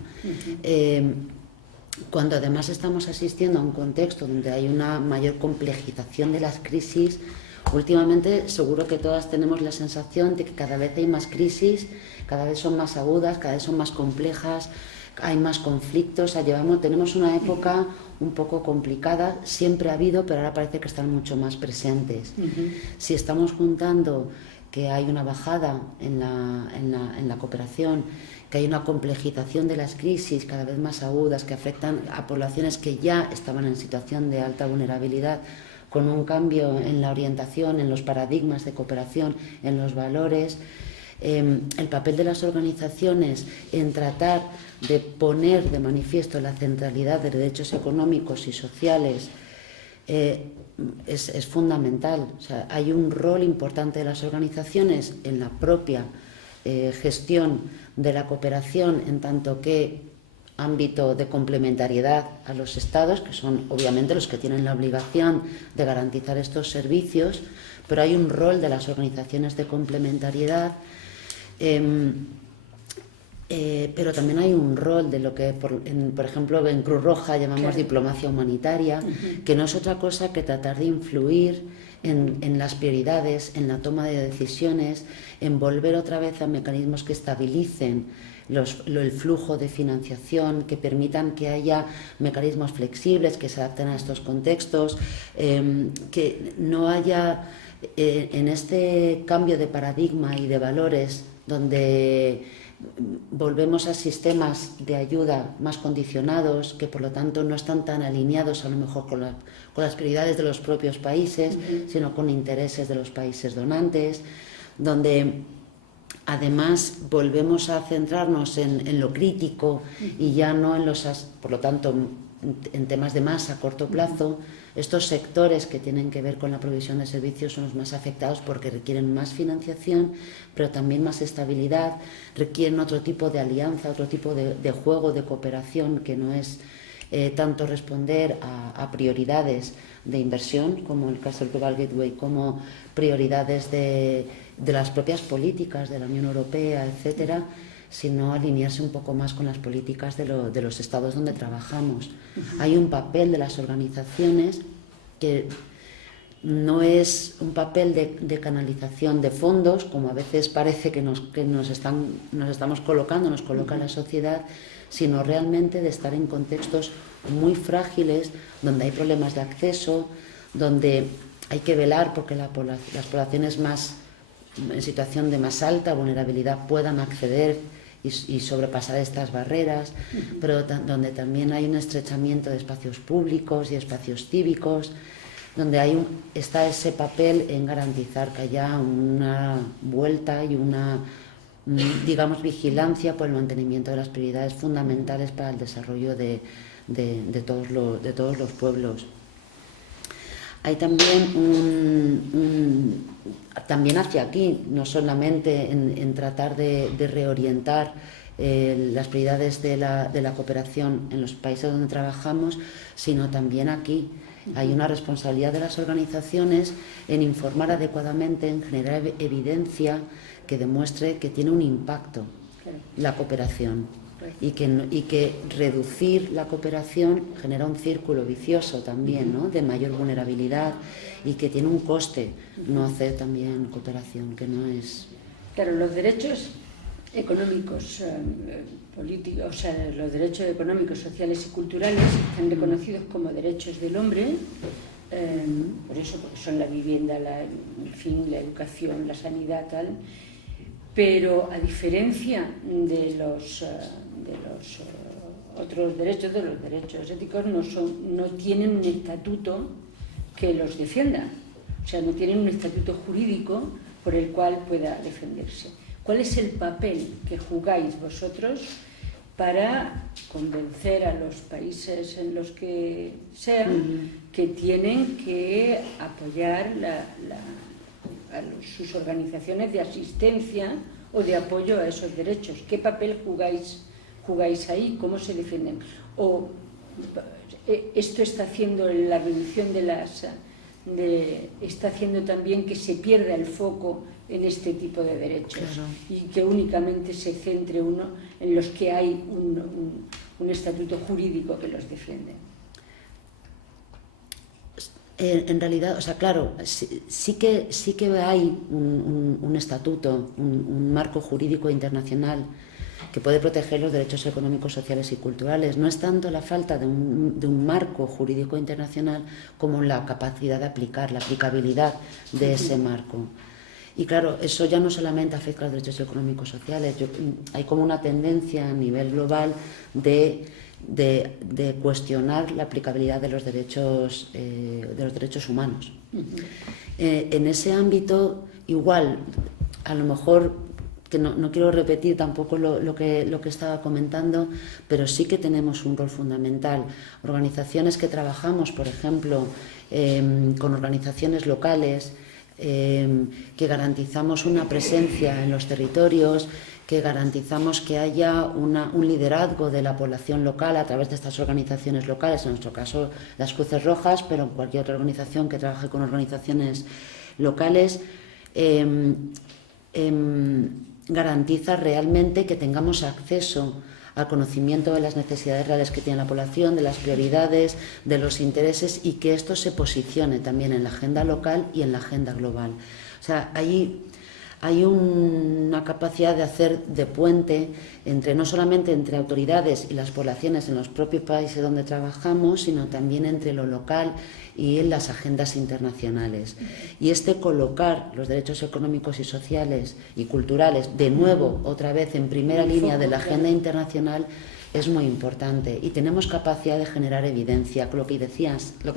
Cuando además estamos asistiendo a un contexto donde hay una mayor complejización de las crisis, últimamente seguro que todas tenemos la sensación de que cada vez hay más crisis, cada vez son más agudas, cada vez son más complejas, hay más conflictos, tenemos una época un poco complicada, siempre ha habido, pero ahora parece que están mucho más presentes. Si estamos juntando que hay una bajada en la cooperación, que hay una complejización de las crisis cada vez más agudas que afectan a poblaciones que ya estaban en situación de alta vulnerabilidad, con un cambio en la orientación, en los paradigmas de cooperación, en los valores, el papel de las organizaciones en tratar de poner de manifiesto la centralidad de derechos económicos y sociales es fundamental. O sea, hay un rol importante de las organizaciones en la propia gestión de la cooperación, en tanto que ámbito de complementariedad a los estados, que son obviamente los que tienen la obligación de garantizar estos servicios, pero hay un rol de las organizaciones de complementariedad, pero también hay un rol de lo que, por ejemplo, en Cruz Roja llamamos diplomacia humanitaria, que no es otra cosa que tratar de influir en las prioridades, en la toma de decisiones, en volver otra vez a mecanismos que estabilicen el flujo de financiación, que permitan que haya mecanismos flexibles que se adapten a estos contextos, que no haya en este cambio de paradigma y de valores donde volvemos a sistemas de ayuda más condicionados, que por lo tanto no están tan alineados a lo mejor con las prioridades de los propios países, sino con intereses de los países donantes, donde además volvemos a centrarnos en lo crítico y ya no por lo tanto, en temas de más a corto plazo. Estos sectores que tienen que ver con la provisión de servicios son los más afectados porque requieren más financiación, pero también más estabilidad, requieren otro tipo de alianza, otro tipo de juego de cooperación, que no es tanto responder a prioridades de inversión, como el caso del Global Gateway, como prioridades de las propias políticas de la Unión Europea, etcétera, sino alinearse un poco más con las políticas de los estados donde trabajamos. Hay un papel de las organizaciones que no es un papel de canalización de fondos, como a veces parece que nos estamos colocando, nos coloca la sociedad, sino realmente de estar en contextos muy frágiles, donde hay problemas de acceso, donde hay que velar porque las poblaciones en situación de más alta vulnerabilidad puedan acceder y sobrepasar estas barreras, pero donde también hay un estrechamiento de espacios públicos y espacios cívicos, donde está ese papel en garantizar que haya una vuelta y una, digamos, vigilancia por el mantenimiento de las prioridades fundamentales para el desarrollo de todos los pueblos. Hay también también hacia aquí, no solamente en tratar de reorientar las prioridades de la cooperación en los países donde trabajamos, sino también aquí. Hay una responsabilidad de las organizaciones en informar adecuadamente, en generar evidencia que demuestre que tiene un impacto la cooperación. Y que reducir la cooperación genera un círculo vicioso también, ¿no?, de mayor vulnerabilidad, y que tiene un coste no hacer también cooperación, que no es... Claro, los derechos económicos, políticos, o sea, los derechos económicos, sociales y culturales están reconocidos como derechos del hombre, por eso, porque son la vivienda, la educación, la sanidad, tal. Pero a diferencia de los otros derechos, de los derechos éticos, no tienen un estatuto que los defienda. O sea, no tienen un estatuto jurídico por el cual pueda defenderse. ¿Cuál es el papel que jugáis vosotros para convencer a los países en los que sean que tienen que apoyar sus organizaciones de asistencia o de apoyo a esos derechos. ¿Qué papel jugáis ahí? ¿Cómo se defienden? O esto está haciendo la reducción está haciendo también que se pierda el foco en este tipo de derechos, claro, y que únicamente se centre uno en los que hay un estatuto jurídico que los defiende. En realidad, o sea, claro, sí que hay un estatuto, un marco jurídico internacional que puede proteger los derechos económicos, sociales y culturales. No es tanto la falta de un marco jurídico internacional como la capacidad de aplicar, la aplicabilidad de ese marco. Y claro, eso ya no solamente afecta a los derechos económicos sociales, hay como una tendencia a nivel global de cuestionar la aplicabilidad de los derechos humanos. En ese ámbito, igual, a lo mejor, que no quiero repetir tampoco lo que estaba comentando, pero sí que tenemos un rol fundamental. Organizaciones que trabajamos, por ejemplo, con organizaciones locales, que garantizamos una presencia en los territorios, que garantizamos que haya un liderazgo de la población local a través de estas organizaciones locales, en nuestro caso las Cruces Rojas, pero cualquier otra organización que trabaje con organizaciones locales, garantiza realmente que tengamos acceso al conocimiento de las necesidades reales que tiene la población, de las prioridades, de los intereses, y que esto se posicione también en la agenda local y en la agenda global. O sea, hay una capacidad de hacer de puente no solamente entre autoridades y las poblaciones en los propios países donde trabajamos, sino también entre lo local y en las agendas internacionales. Y colocar los derechos económicos y sociales y culturales de nuevo, otra vez, en primera línea de la agenda internacional es muy importante. Y tenemos capacidad de generar evidencia. Lo que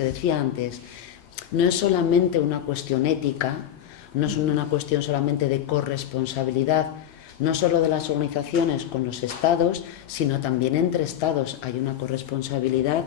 decía antes, no es solamente una cuestión ética, no es una cuestión solamente de corresponsabilidad, no solo de las organizaciones con los estados, sino también entre estados hay una corresponsabilidad,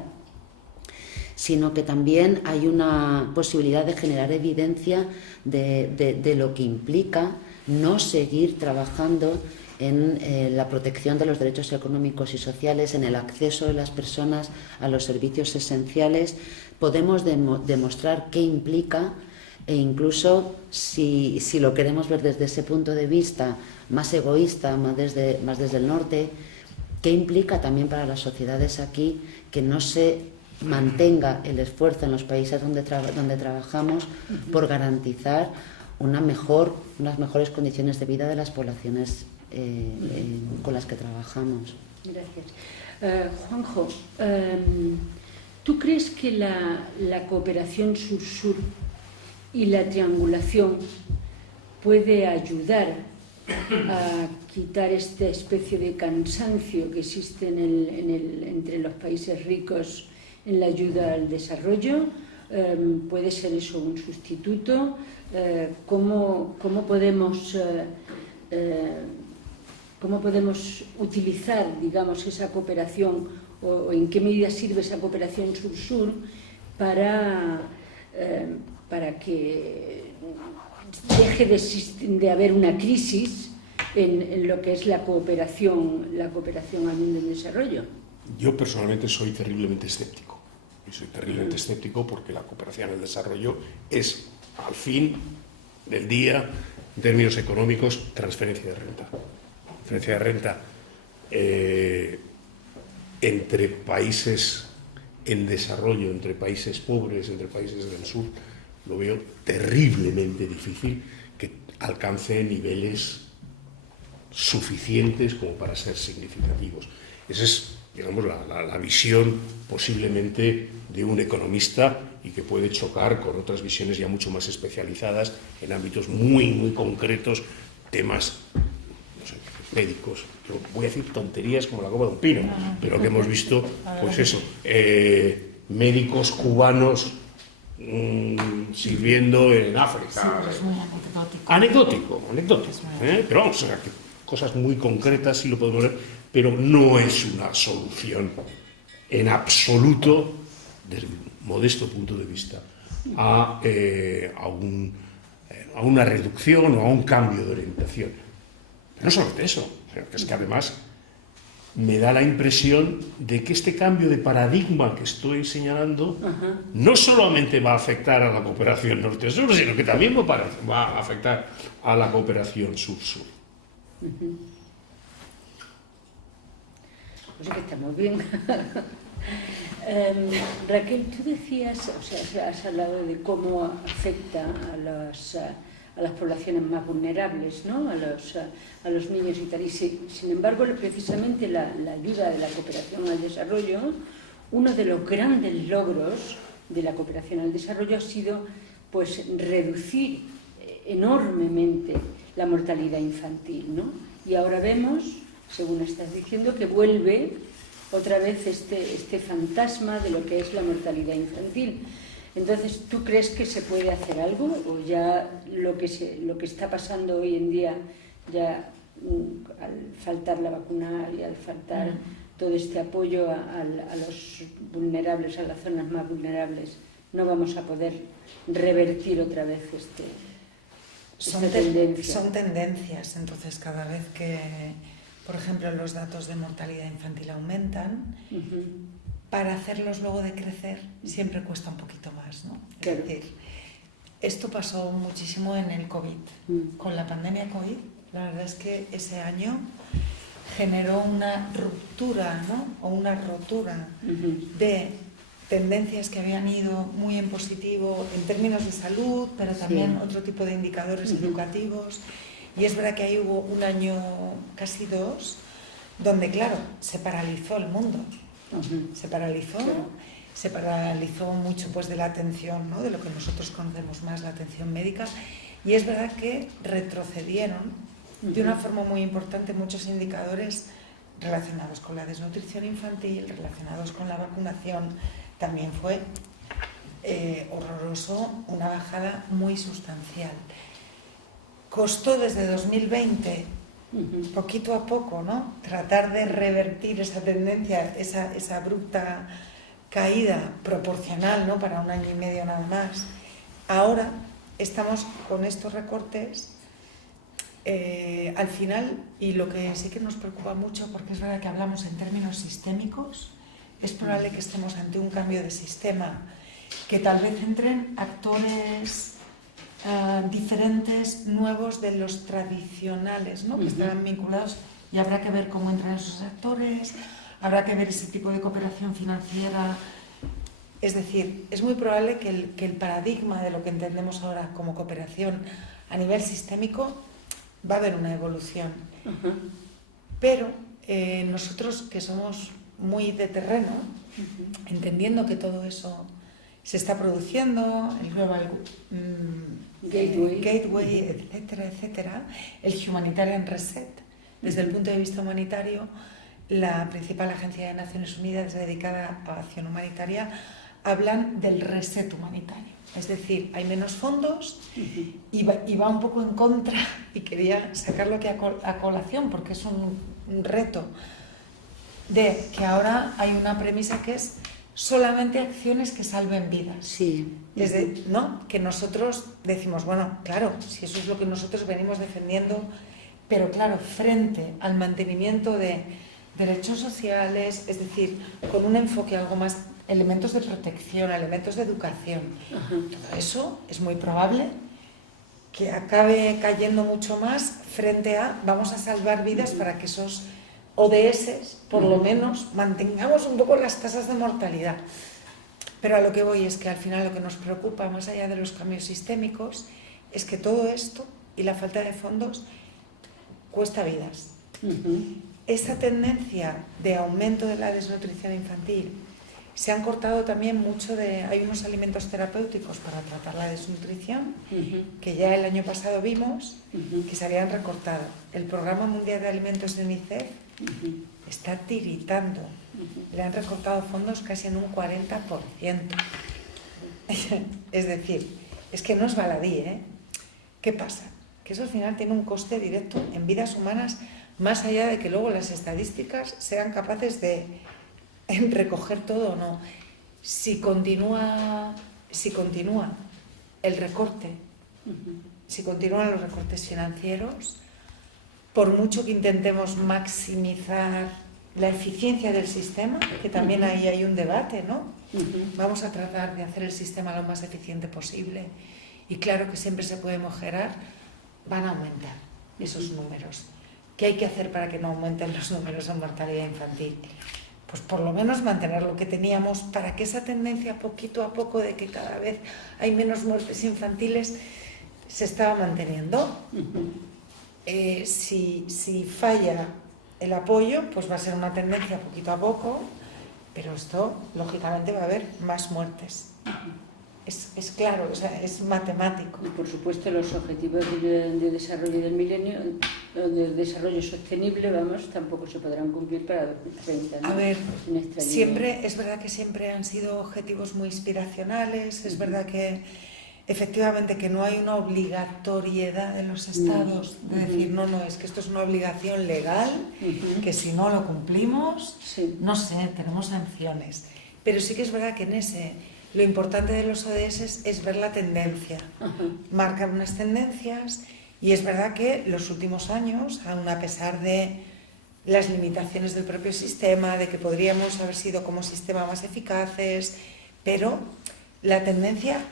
sino que también hay una posibilidad de generar evidencia de lo que implica no seguir trabajando en la protección de los derechos económicos y sociales, en el acceso de las personas a los servicios esenciales. Podemos demostrar qué implica, e incluso si lo queremos ver desde ese punto de vista más egoísta, más desde el norte, qué implica también para las sociedades aquí que no se mantenga el esfuerzo en los países donde trabajamos por garantizar unas mejores condiciones de vida de las poblaciones con las que trabajamos. Gracias. Juanjo, ¿tú crees que la cooperación sur-sur y la triangulación puede ayudar a quitar esta especie de cansancio que existe entre los países ricos en la ayuda al desarrollo? ¿Puede ser eso un sustituto? ¿Cómo podemos utilizar, digamos, esa cooperación, o en qué medida sirve esa cooperación sur-sur para que deje de haber una crisis en lo que es la cooperación al mundo del desarrollo? Yo personalmente soy terriblemente escéptico. Y soy terriblemente escéptico porque la cooperación al desarrollo es, al fin del día, en términos económicos, transferencia de renta. Transferencia de renta entre países en desarrollo, entre países pobres, entre países del sur. Lo veo terriblemente difícil que alcance niveles suficientes como para ser significativos. Esa es, digamos, la visión posiblemente de un economista, y que puede chocar con otras visiones ya mucho más especializadas en ámbitos muy, muy concretos, temas, no sé, médicos. Yo voy a decir tonterías como la copa de un pino, pero que hemos visto, pues eso, médicos cubanos sirviendo en África. Sí, es muy anecdótico. Anecdótico, pero vamos, o sea, que cosas muy concretas, sí lo podemos ver, pero no es una solución en absoluto, desde mi modesto punto de vista, a una reducción o a un cambio de orientación. Pero no solamente eso, sino que es que además me da la impresión de que este cambio de paradigma que estoy señalando no solamente va a afectar a la cooperación norte-sur, sino que también va a afectar a la cooperación sur-sur. Pues que estamos bien. Raquel, tú decías, o sea, has hablado de cómo afecta a las poblaciones más vulnerables, ¿no? A los niños y tal. Y sin embargo, precisamente la ayuda de la cooperación al desarrollo, uno de los grandes logros de la cooperación al desarrollo ha sido pues reducir enormemente la mortalidad infantil, ¿no? Y ahora vemos, según estás diciendo, que vuelve otra vez este fantasma de lo que es la mortalidad infantil. Entonces, ¿tú crees que se puede hacer algo? ¿O ya lo que está pasando hoy en día, ya al faltar la vacuna y al faltar todo este apoyo a los vulnerables, a las zonas más vulnerables, no vamos a poder revertir otra vez esta tendencia? Son tendencias, entonces cada vez que, por ejemplo, los datos de mortalidad infantil aumentan, para hacerlos luego decrecer siempre cuesta un poquito más, ¿no? Claro. Es decir, esto pasó muchísimo en el COVID. Con la pandemia COVID, la verdad es que ese año generó una ruptura, ¿no? O una rotura de tendencias que habían ido muy en positivo en términos de salud, pero también otro tipo de indicadores educativos. Y es verdad que ahí hubo un año, casi dos, donde, claro, se paralizó el mundo. Se paralizó mucho pues, de la atención, ¿no? De lo que nosotros conocemos más, la atención médica. Y es verdad que retrocedieron de una forma muy importante muchos indicadores relacionados con la desnutrición infantil, relacionados con la vacunación. También fue horroroso, una bajada muy sustancial. Costó desde 2020, poquito a poco, ¿no? Tratar de revertir esa tendencia, esa abrupta caída proporcional, ¿no? Para un año y medio nada más. Ahora estamos con estos recortes al final, y lo que sí que nos preocupa mucho, porque es verdad que hablamos en términos sistémicos, es probable que estemos ante un cambio de sistema, que tal vez entren actores diferentes, nuevos de los tradicionales, ¿no? Que estarán vinculados, y habrá que ver cómo entran esos actores, habrá que ver ese tipo de cooperación financiera. Es decir, es muy probable que el paradigma de lo que entendemos ahora como cooperación a nivel sistémico va a haber una evolución. Pero nosotros, que somos muy de terreno, entendiendo que todo eso se está produciendo, el Global Gateway, etcétera, etcétera, el Humanitarian Reset, desde el punto de vista humanitario, la principal agencia de Naciones Unidas dedicada a acción humanitaria, hablan del reset humanitario. Es decir, hay menos fondos y va un poco en contra, y quería sacarlo aquí a colación porque es un reto, de que ahora hay una premisa que es solamente acciones que salven vidas. Sí. ¿No? Que nosotros decimos, bueno, claro, si eso es lo que nosotros venimos defendiendo, pero claro, frente al mantenimiento de derechos sociales, es decir, con un enfoque algo más, elementos de protección, elementos de educación, todo eso es muy probable que acabe cayendo mucho más frente a vamos a salvar vidas para que esos ODS, por lo menos, mantengamos un poco las tasas de mortalidad. Pero a lo que voy es que al final lo que nos preocupa, más allá de los cambios sistémicos, es que todo esto y la falta de fondos cuesta vidas. Esa tendencia de aumento de la desnutrición infantil, se han cortado también mucho hay unos alimentos terapéuticos para tratar la desnutrición, que ya el año pasado vimos que se habían recortado. El Programa Mundial de Alimentos de UNICEF está tiritando. Le han recortado fondos casi en un 40%. Es decir, es que no es baladí, ¿eh? ¿Qué pasa? Que eso al final tiene un coste directo en vidas humanas más allá de que luego las estadísticas sean capaces de recoger todo o no. Si continúa el recorte, si continúan los recortes financieros, por mucho que intentemos maximizar la eficiencia del sistema, que también ahí hay un debate, ¿no? Vamos a tratar de hacer el sistema lo más eficiente posible, y claro que siempre se puede mejorar, van a aumentar esos números. ¿Qué hay que hacer para que no aumenten los números en mortalidad infantil? Pues por lo menos mantener lo que teníamos, para que esa tendencia poquito a poco de que cada vez hay menos muertes infantiles se estaba manteniendo. Si falla el apoyo, pues va a ser una tendencia poquito a poco, pero esto lógicamente va a haber más muertes. Es claro, o sea, es matemático. Y por supuesto los objetivos de desarrollo del milenio, de desarrollo sostenible, vamos, tampoco se podrán cumplir para 2030, ¿no? A ver, siempre, es verdad que siempre han sido objetivos muy inspiracionales, es verdad que efectivamente que no hay una obligatoriedad de los estados de decir, no, es que esto es una obligación legal, que si no lo cumplimos, no sé, tenemos sanciones. Pero sí que es verdad que en ese... Lo importante de los ODS es ver la tendencia, marcar unas tendencias, y es verdad que los últimos años, aun a pesar de las limitaciones del propio sistema, de que podríamos haber sido como sistema más eficaces, pero la tendencia,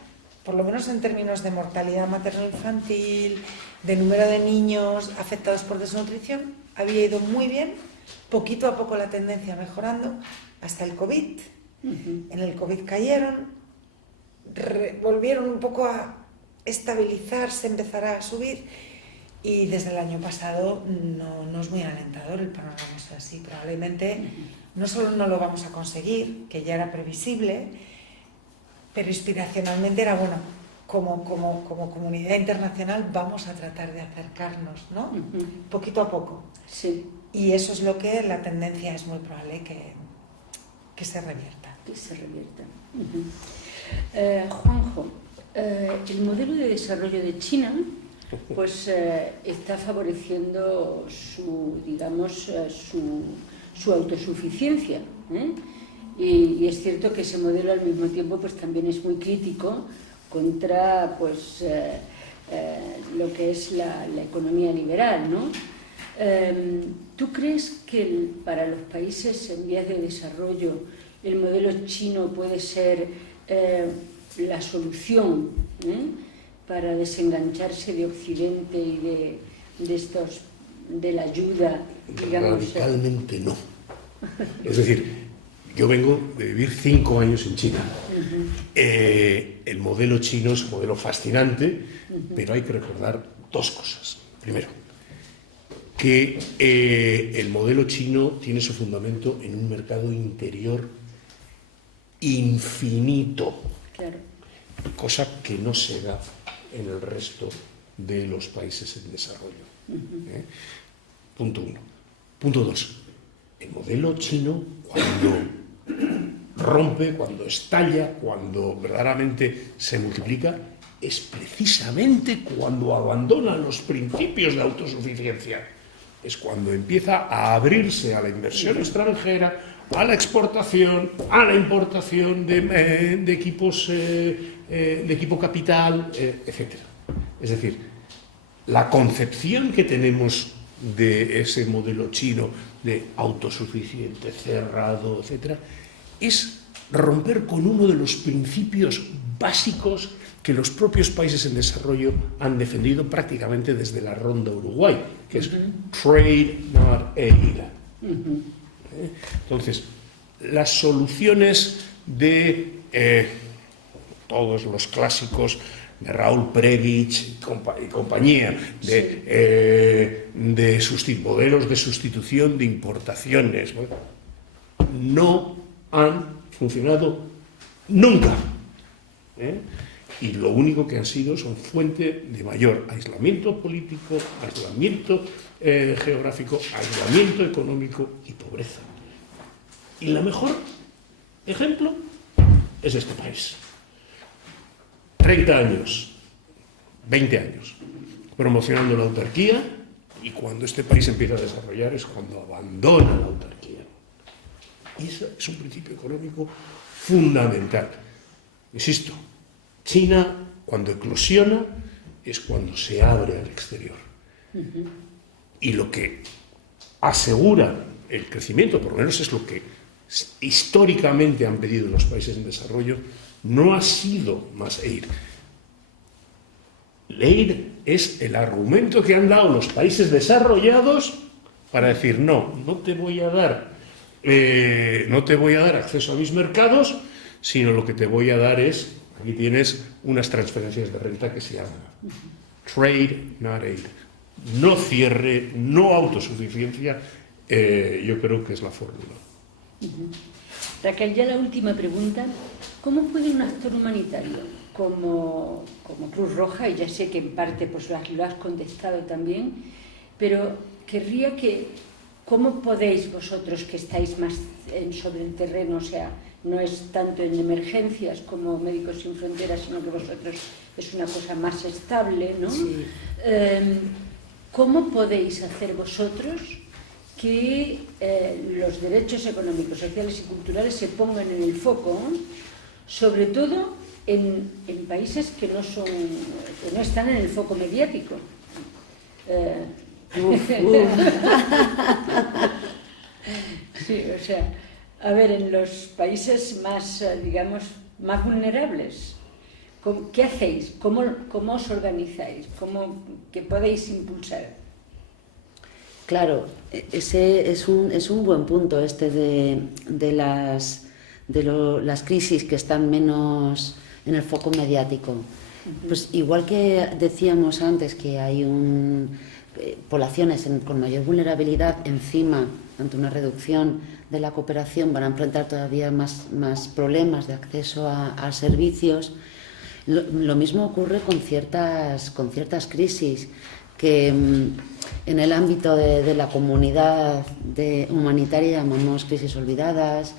por lo menos en términos de mortalidad materno-infantil, de número de niños afectados por desnutrición, había ido muy bien, poquito a poco la tendencia mejorando, hasta el COVID. En el COVID cayeron, volvieron un poco a estabilizarse, empezar a subir, y desde el año pasado no es muy alentador el panorama. Es así, probablemente no solo no lo vamos a conseguir, que ya era previsible, pero inspiracionalmente era bueno, como comunidad internacional vamos a tratar de acercarnos, ¿no? Poquito a poco. Sí. Y eso es lo que la tendencia es muy probable que se revierta. Que se revierta. Juanjo, el modelo de desarrollo de China pues está favoreciendo su autosuficiencia, ¿eh? Y es cierto que ese modelo al mismo tiempo pues también es muy crítico contra pues lo que es la economía liberal, ¿no? ¿Tú crees que para los países en vías de desarrollo el modelo chino puede ser la solución para desengancharse de Occidente y de la ayuda, digamos? Radicalmente no. Es decir, yo vengo de vivir 5 años en China. El modelo chino es un modelo fascinante, pero hay que recordar 2 cosas. Primero, que el modelo chino tiene su fundamento en un mercado interior infinito, claro, cosa que no se da en el resto de los países en desarrollo. Punto 1. Punto 2. El modelo chino, cuando rompe, cuando estalla, cuando verdaderamente se multiplica, es precisamente cuando abandona los principios de autosuficiencia. Es cuando empieza a abrirse a la inversión extranjera, a la exportación, a la importación de equipos, de equipo capital, etc. Es decir, la concepción que tenemos de ese modelo chino de autosuficiente, cerrado, etc., es romper con uno de los principios básicos que los propios países en desarrollo han defendido prácticamente desde la Ronda Uruguay, que es trade, not aid. Entonces, las soluciones de todos los clásicos de Raúl Prebisch y compañía, de modelos de sustitución de importaciones, bueno, no han funcionado nunca. Y lo único que han sido son fuente de mayor aislamiento político, aislamiento geográfico, aislamiento económico y pobreza. Y el mejor ejemplo es este país. 30 años, 20 años, promocionando la autarquía, Y cuando este país empieza a desarrollar es cuando abandona la autarquía. Y ese es un principio económico fundamental. Insisto, China, cuando eclosiona, es cuando se abre al exterior. Y lo que asegura el crecimiento, por lo menos es lo que históricamente han pedido los países en desarrollo, no ha sido más aid. El aid es el argumento que han dado los países desarrollados para decir no te voy a dar acceso a mis mercados, sino lo que te voy a dar es, aquí tienes unas transferencias de renta que se llaman trade, not aid. No cierre, no autosuficiencia, yo creo que es la fórmula. Raquel, ya la última pregunta. ¿Cómo puede un actor humanitario como Cruz Roja, y ya sé que en parte pues lo has contestado también, pero querría que, ¿cómo podéis vosotros que estáis más sobre el terreno, o sea, no es tanto en emergencias como Médicos Sin Fronteras, sino que vosotros es una cosa más estable, ¿no? Sí. ¿Cómo podéis hacer vosotros que los derechos económicos, sociales y culturales se pongan en el foco, sobre todo en países que no están en el foco mediático? Sí, o sea, a ver, en los países más, digamos, más vulnerables, ¿qué hacéis? ¿Cómo os organizáis? ¿Qué podéis impulsar? Claro, ese es un buen punto este de las crisis que están menos en el foco mediático. Pues igual que decíamos antes que hay poblaciones con mayor vulnerabilidad, encima, ante una reducción de la cooperación, van a enfrentar todavía más problemas de acceso a servicios. Lo mismo ocurre con ciertas crisis que en el ámbito de la comunidad humanitaria llamamos crisis olvidadas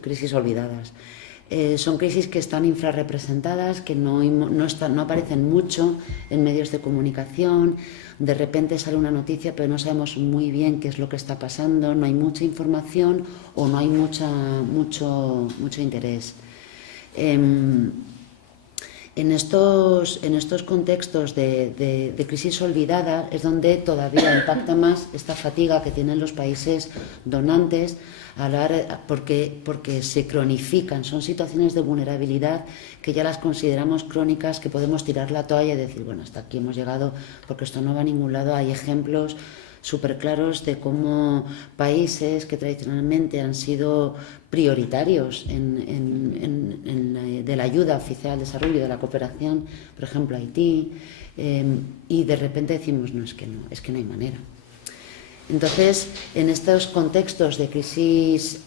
crisis olvidadas. Son crisis que están infrarrepresentadas, que no aparecen mucho en medios de comunicación. De repente sale una noticia, pero no sabemos muy bien qué es lo que está pasando, no hay mucha información o no hay mucho interés. En estos contextos de crisis olvidada es donde todavía impacta más esta fatiga que tienen los países donantes porque se cronifican, son situaciones de vulnerabilidad que ya las consideramos crónicas, que podemos tirar la toalla y decir, bueno, hasta aquí hemos llegado porque esto no va a ningún lado. Hay ejemplos súper claros de cómo países que tradicionalmente han sido prioritarios de la ayuda oficial al desarrollo y de la cooperación, por ejemplo Haití, y de repente decimos, no, es que no hay manera. Entonces, en estos contextos de crisis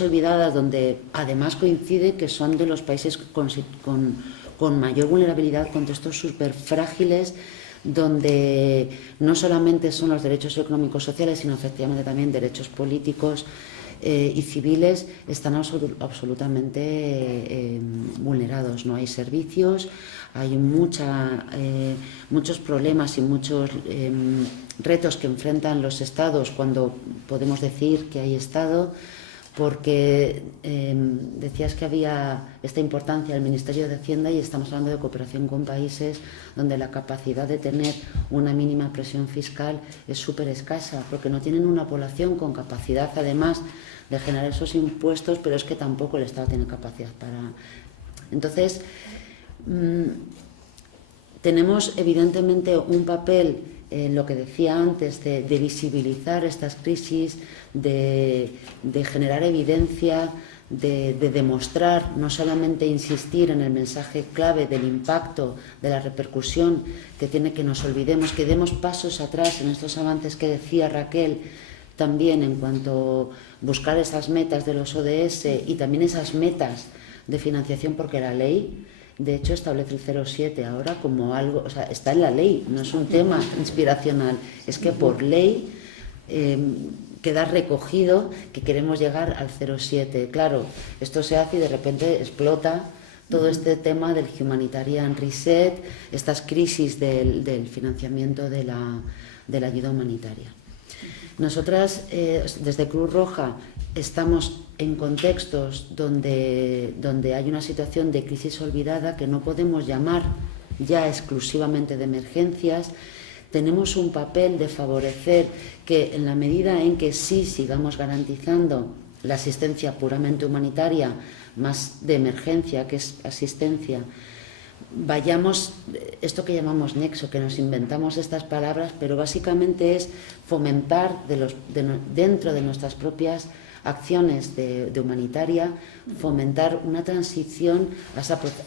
olvidadas, donde además coincide que son de los países con mayor vulnerabilidad, contextos súper frágiles, donde no solamente son los derechos económicos sociales, sino efectivamente también derechos políticos y civiles, están absolutamente vulnerados. No hay servicios, hay muchos problemas y muchos retos que enfrentan los estados cuando podemos decir que hay Estado, porque decías que había esta importancia del Ministerio de Hacienda y estamos hablando de cooperación con países donde la capacidad de tener una mínima presión fiscal es súper escasa, porque no tienen una población con capacidad además de generar esos impuestos, pero es que tampoco el Estado tiene capacidad para... Entonces, tenemos evidentemente un papel, lo que decía antes, de visibilizar estas crisis, de generar evidencia, de demostrar, no solamente insistir en el mensaje clave del impacto, de la repercusión que tiene, que nos olvidemos, que demos pasos atrás en estos avances que decía Raquel, también en cuanto a buscar esas metas de los ODS y también esas metas de financiación, porque la ley de hecho establece el 0,7 ahora como algo, o sea, está en la ley, no es un tema inspiracional, es que por ley queda recogido que queremos llegar al 0,7. Claro, esto se hace y de repente explota todo este tema del Humanitarian Reset, estas crisis del financiamiento de la ayuda humanitaria. Nosotras, desde Cruz Roja, estamos en contextos donde hay una situación de crisis olvidada que no podemos llamar ya exclusivamente de emergencias. Tenemos un papel de favorecer que, en la medida en que sí sigamos garantizando la asistencia puramente humanitaria, más de emergencia que es asistencia, vayamos, esto que llamamos nexo, que nos inventamos estas palabras, pero básicamente es fomentar dentro de nuestras propias acciones de humanitaria, fomentar una transición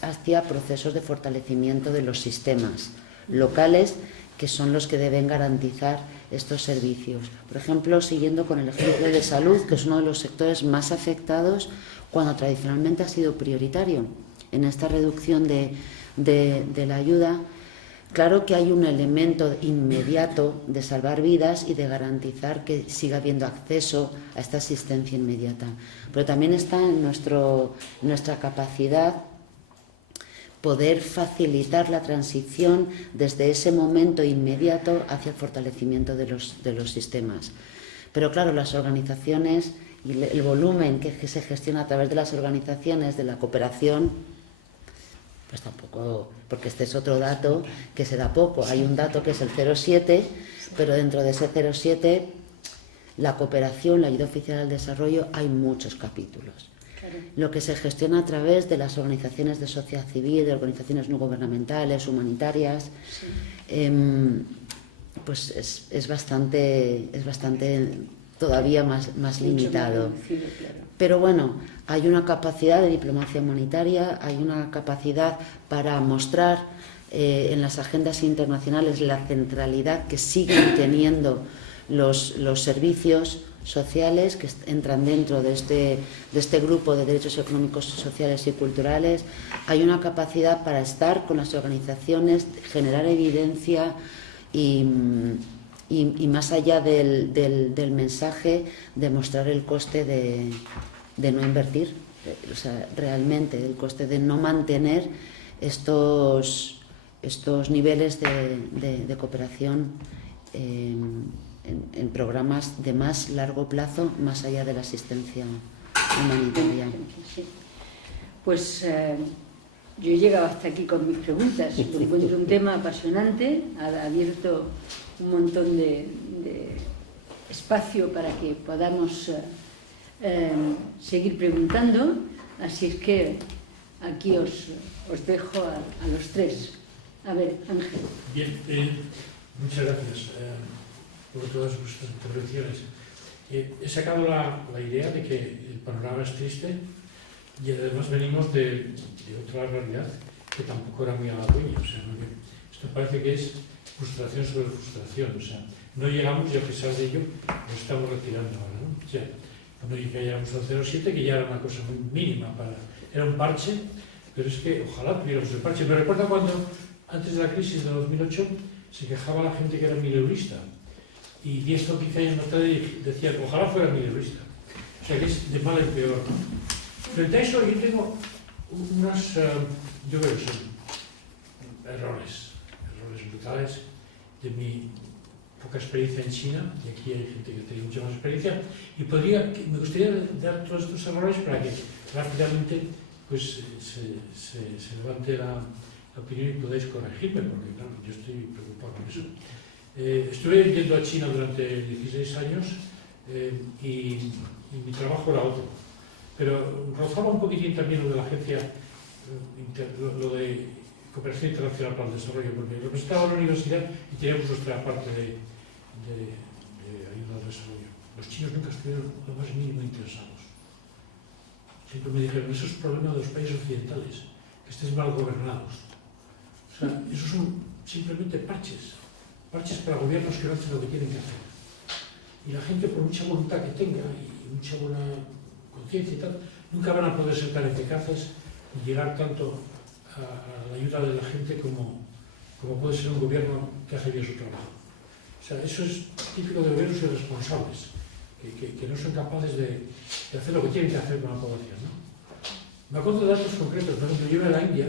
hacia procesos de fortalecimiento de los sistemas locales, que son los que deben garantizar estos servicios. Por ejemplo, siguiendo con el ejemplo de salud, que es uno de los sectores más afectados cuando tradicionalmente ha sido prioritario en esta reducción de la ayuda. Claro que hay un elemento inmediato de salvar vidas y de garantizar que siga habiendo acceso a esta asistencia inmediata. Pero también está en nuestra capacidad poder facilitar la transición desde ese momento inmediato hacia el fortalecimiento de los sistemas. Pero claro, las organizaciones y el volumen que se gestiona a través de las organizaciones de la cooperación, pues tampoco, porque este es otro dato que se da poco. Hay un dato que es el 0,7, pero dentro de ese 0,7, la cooperación, la ayuda oficial al desarrollo, hay muchos capítulos. Claro. Lo que se gestiona a través de las organizaciones de sociedad civil, de organizaciones no gubernamentales, humanitarias, sí. Pues es bastante todavía más limitado. Claro. Pero bueno, hay una capacidad de diplomacia humanitaria, hay una capacidad para mostrar en las agendas internacionales la centralidad que siguen teniendo los servicios sociales que entran dentro de este grupo de derechos económicos, sociales y culturales. Hay una capacidad para estar con las organizaciones, generar evidencia y más allá del mensaje, demostrar el coste de no invertir, o sea, realmente el coste de no mantener estos niveles de cooperación en programas de más largo plazo, más allá de la asistencia humanitaria. Sí. Pues yo he llegado hasta aquí con mis preguntas. Encuentro un tema apasionante, ha abierto un montón de espacio para que podamos seguir preguntando, así es que aquí os dejo a los tres. A ver, Ángel. Bien, muchas gracias por todas vuestras intervenciones. He sacado la idea de que el panorama es triste y además venimos de otra realidad que tampoco era muy halagüeña. O sea, esto parece que es frustración sobre frustración. O sea, no llegamos y a pesar de ello nos estamos retirando ahora, ¿no? O sea, cuando llegamos al 0,7, que ya era una cosa muy mínima, era un parche, pero es que ojalá tuviéramos el parche. Me recuerda cuando, antes de la crisis de 2008, se quejaba la gente que era mileurista. Y 10 o 15 años más tarde decían, ojalá fuera mileurista. O sea, que es de mal en peor. Frente a eso, yo tengo yo creo que son errores brutales de mi poca experiencia en China, y aquí hay gente que tiene mucha más experiencia, y me gustaría dar todos estos errores para que rápidamente pues, se levante la opinión y podáis corregirme, porque claro, yo estoy preocupado con eso. Estuve yendo a China durante 16 años y mi trabajo era otro, pero rozaba un poquitín también lo de la agencia, lo de cooperación internacional para el desarrollo, porque representaba la universidad y teníamos nuestra parte de ayuda al desarrollo. Los chinos nunca estuvieron lo más mínimo interesados. Siempre me dijeron, eso es problema de los países occidentales, que estés mal gobernados. O sea, esos son simplemente parches para gobiernos que no hacen lo que tienen que hacer. Y la gente, por mucha voluntad que tenga y mucha buena conciencia y tal, nunca van a poder ser tan eficaces y llegar tanto a la ayuda de la gente como puede ser un gobierno que hace bien su trabajo. O sea, eso es típico de gobiernos irresponsables, que no son capaces de hacer lo que tienen que hacer con la población, ¿no? Me acuerdo de datos concretos. Por ejemplo, yo iba a la India,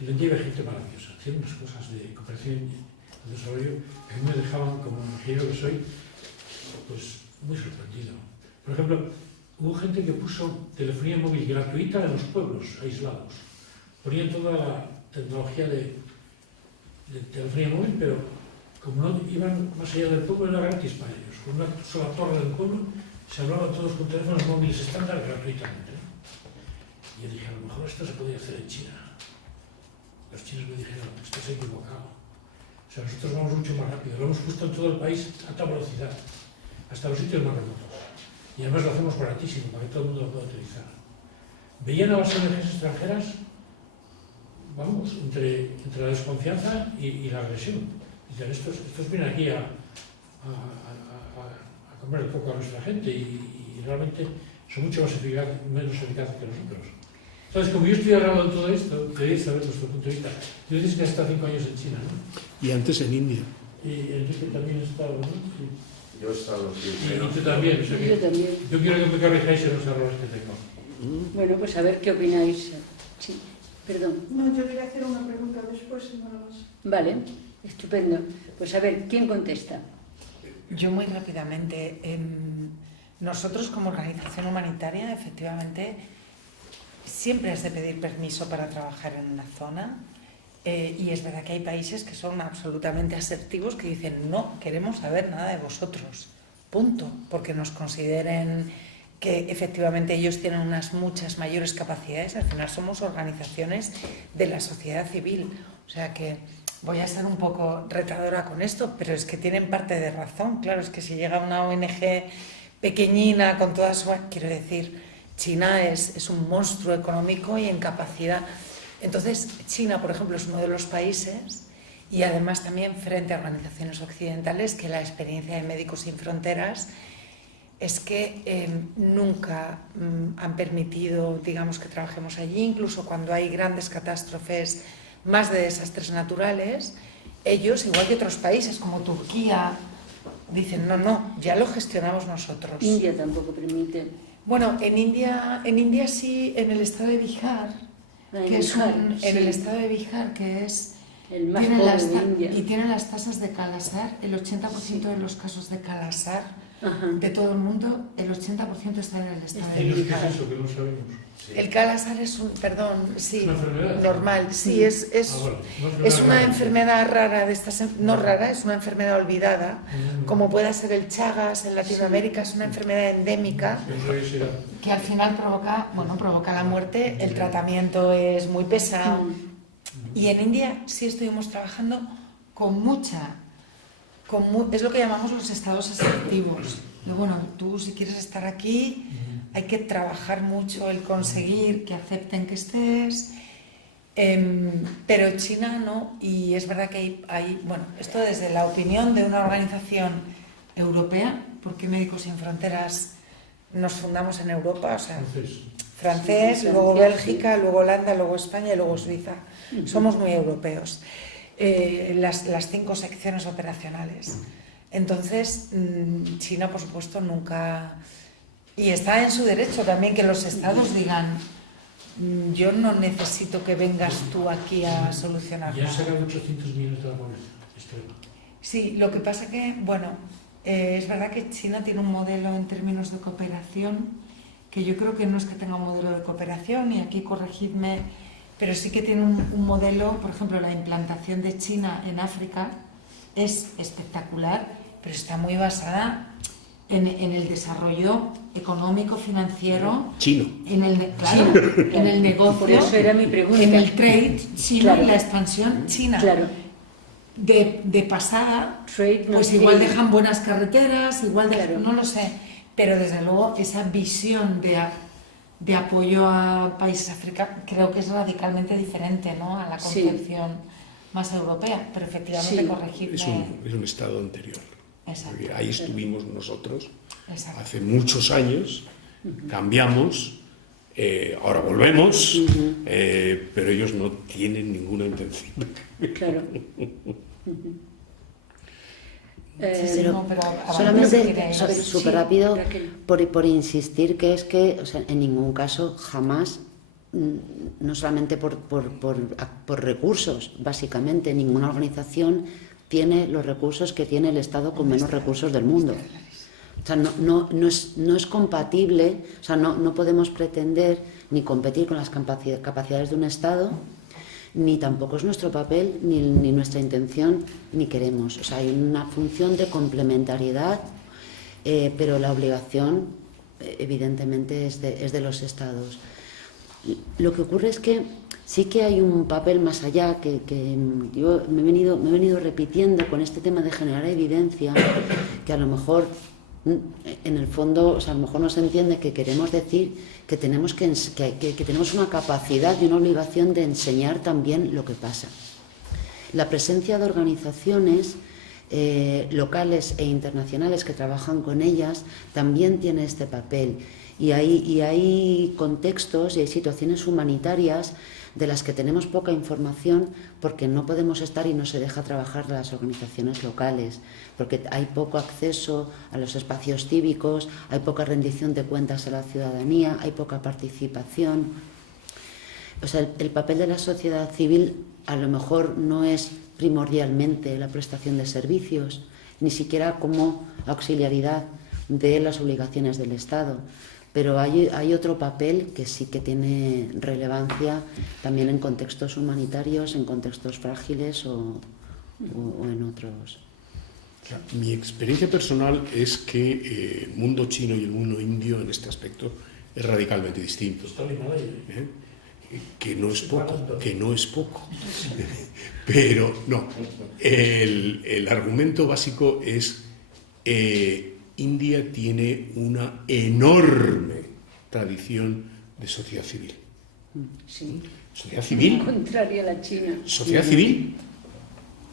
y la India había gente maravillosa, hacían unas cosas de cooperación y de desarrollo que a mí me dejaban, como ingeniero que soy, pues muy sorprendido. Por ejemplo, hubo gente que puso telefonía móvil gratuita en los pueblos aislados. Ponían toda la tecnología de telefonía móvil, pero como no iban más allá del pueblo, era gratis para ellos. Con una sola torre del pueblo se hablaban todos con teléfonos móviles estándar gratuitamente. Y yo dije, a lo mejor esto se podía hacer en China. Los chinos me dijeron, estás equivocado. O sea, nosotros vamos mucho más rápido. Lo hemos puesto en todo el país a alta velocidad, hasta los sitios más remotos. Y además lo hacemos baratísimo, para que todo el mundo lo pueda utilizar. Veían a las ONGs extranjeras, vamos, entre la desconfianza y la agresión. Dicen, estos vienen aquí a comer el coco a nuestra gente y realmente son mucho menos eficaces que nosotros. Entonces, como yo estoy hablando de todo esto, queréis saber nuestro punto de vista. Yo dices que has estado 5 años en China, ¿no? Y antes en India. Y Enrique también ha estado, ¿no? Sí. Yo he estado aquí. Y tú también, o sea que Yo también. yo quiero que me corrijáis en los errores que tengo. Bueno, pues a ver qué opináis. Sí, perdón. No, yo quería hacer una pregunta después, nada más. Vale, estupendo. Pues a ver, ¿quién contesta? Yo muy rápidamente. Nosotros como organización humanitaria, efectivamente, siempre has de pedir permiso para trabajar en una zona. Y es verdad que hay países que son absolutamente asertivos, que dicen, no, queremos saber nada de vosotros, punto, porque nos consideren que efectivamente ellos tienen unas muchas mayores capacidades. Al final somos organizaciones de la sociedad civil, o sea que voy a ser un poco retadora con esto, pero es que tienen parte de razón. Claro, es que si llega una ONG pequeñina con toda su... Quiero decir, China es un monstruo económico y en capacidad. Entonces, China, por ejemplo, es uno de los países, y además también frente a organizaciones occidentales, que la experiencia de Médicos Sin Fronteras es que nunca han permitido, digamos, que trabajemos allí, incluso cuando hay grandes catástrofes, más de desastres naturales. Ellos, igual que otros países como Turquía, dicen, no, ya lo gestionamos nosotros. India tampoco permite. Bueno, en India sí, en el estado de Bihar, que es en el estado de Bihar, que es el más pobre de India. y tienen las tasas de Kalasar, el 80% de los casos de Kalasar de todo el mundo, el 80% está en el estado de ¿Y qué Bihar. es eso que no sabemos? El Kalasar es un, perdón, sí, ¿Es una enfermedad? normal, sí, es una enfermedad rara de estas, no rara, es una enfermedad olvidada, como pueda ser el Chagas en Latinoamérica, es una enfermedad endémica que al final provoca la muerte. El tratamiento es muy pesado. Y en India sí estuvimos trabajando es lo que llamamos los estados asertivos. Bueno, tú si quieres estar aquí, hay que trabajar mucho el conseguir que acepten que estés, pero China no, y es verdad que hay, bueno, esto desde la opinión de una organización europea, porque Médicos Sin Fronteras nos fundamos en Europa, o sea, francés, luego Bélgica, luego Holanda, luego España y luego Suiza. Somos muy europeos. Las 5 secciones operacionales. Entonces, China, por supuesto, nunca... Y está en su derecho también que los estados digan, yo no necesito que vengas tú aquí a solucionar Ya han nada. sacado 800 millones de la pobreza extrema. Sí, lo que pasa que, bueno, es verdad que China tiene un modelo en términos de cooperación, que yo creo que no es que tenga un modelo de cooperación, y aquí corregidme, pero sí que tiene un modelo. Por ejemplo, la implantación de China en África es espectacular, pero está muy basada en el desarrollo económico, financiero, Chino. en el negocio, Por eso era mi pregunta. en el trade chino, Claro. y la expansión china. Claro. De pasada, Trade no pues tiene- igual dejan buenas carreteras, igual Claro. no lo sé, pero desde luego esa visión de apoyo a países africanos creo que es radicalmente diferente, ¿no?, a la Sí. concepción más europea, pero efectivamente Sí. corregirme. Es un estado anterior. Exacto. Porque ahí estuvimos nosotros Exacto. hace muchos años, cambiamos, ahora volvemos, pero ellos no tienen ninguna intención. Claro. Sí, Pero no, pero avanza si solamente, queréis. ver, súper sí, rápido, Raquel. por insistir que es que, o sea, en ningún caso jamás no solamente por recursos, básicamente. Ninguna organización tiene los recursos que tiene el Estado con menos recursos del mundo. O sea, no es compatible, o sea, no podemos pretender ni competir con las capacidades de un Estado, ni tampoco es nuestro papel, ni nuestra intención, ni queremos. O sea, hay una función de complementariedad, pero la obligación, evidentemente, es de los Estados. Lo que ocurre es que sí que hay un papel más allá que yo me he venido repitiendo con este tema de generar evidencia, que a lo mejor en el fondo, o sea, a lo mejor no se entiende que queremos decir que tenemos una capacidad y una obligación de enseñar también lo que pasa. La presencia de organizaciones locales e internacionales que trabajan con ellas también tiene este papel. Y hay contextos y hay situaciones humanitarias de las que tenemos poca información porque no podemos estar y no se deja trabajar las organizaciones locales, porque hay poco acceso a los espacios cívicos, hay poca rendición de cuentas a la ciudadanía, hay poca participación. O sea, el papel de la sociedad civil a lo mejor no es primordialmente la prestación de servicios, ni siquiera como auxiliaridad de las obligaciones del Estado. Pero hay otro papel que sí que tiene relevancia también en contextos humanitarios, en contextos frágiles o en otros. Mi experiencia personal es que el mundo chino y el mundo indio en este aspecto es radicalmente distinto. Que no es poco. Pero no, el argumento básico es India tiene una enorme tradición de sociedad civil. Sí. Sociedad civil. Contraria a la China. Sociedad civil.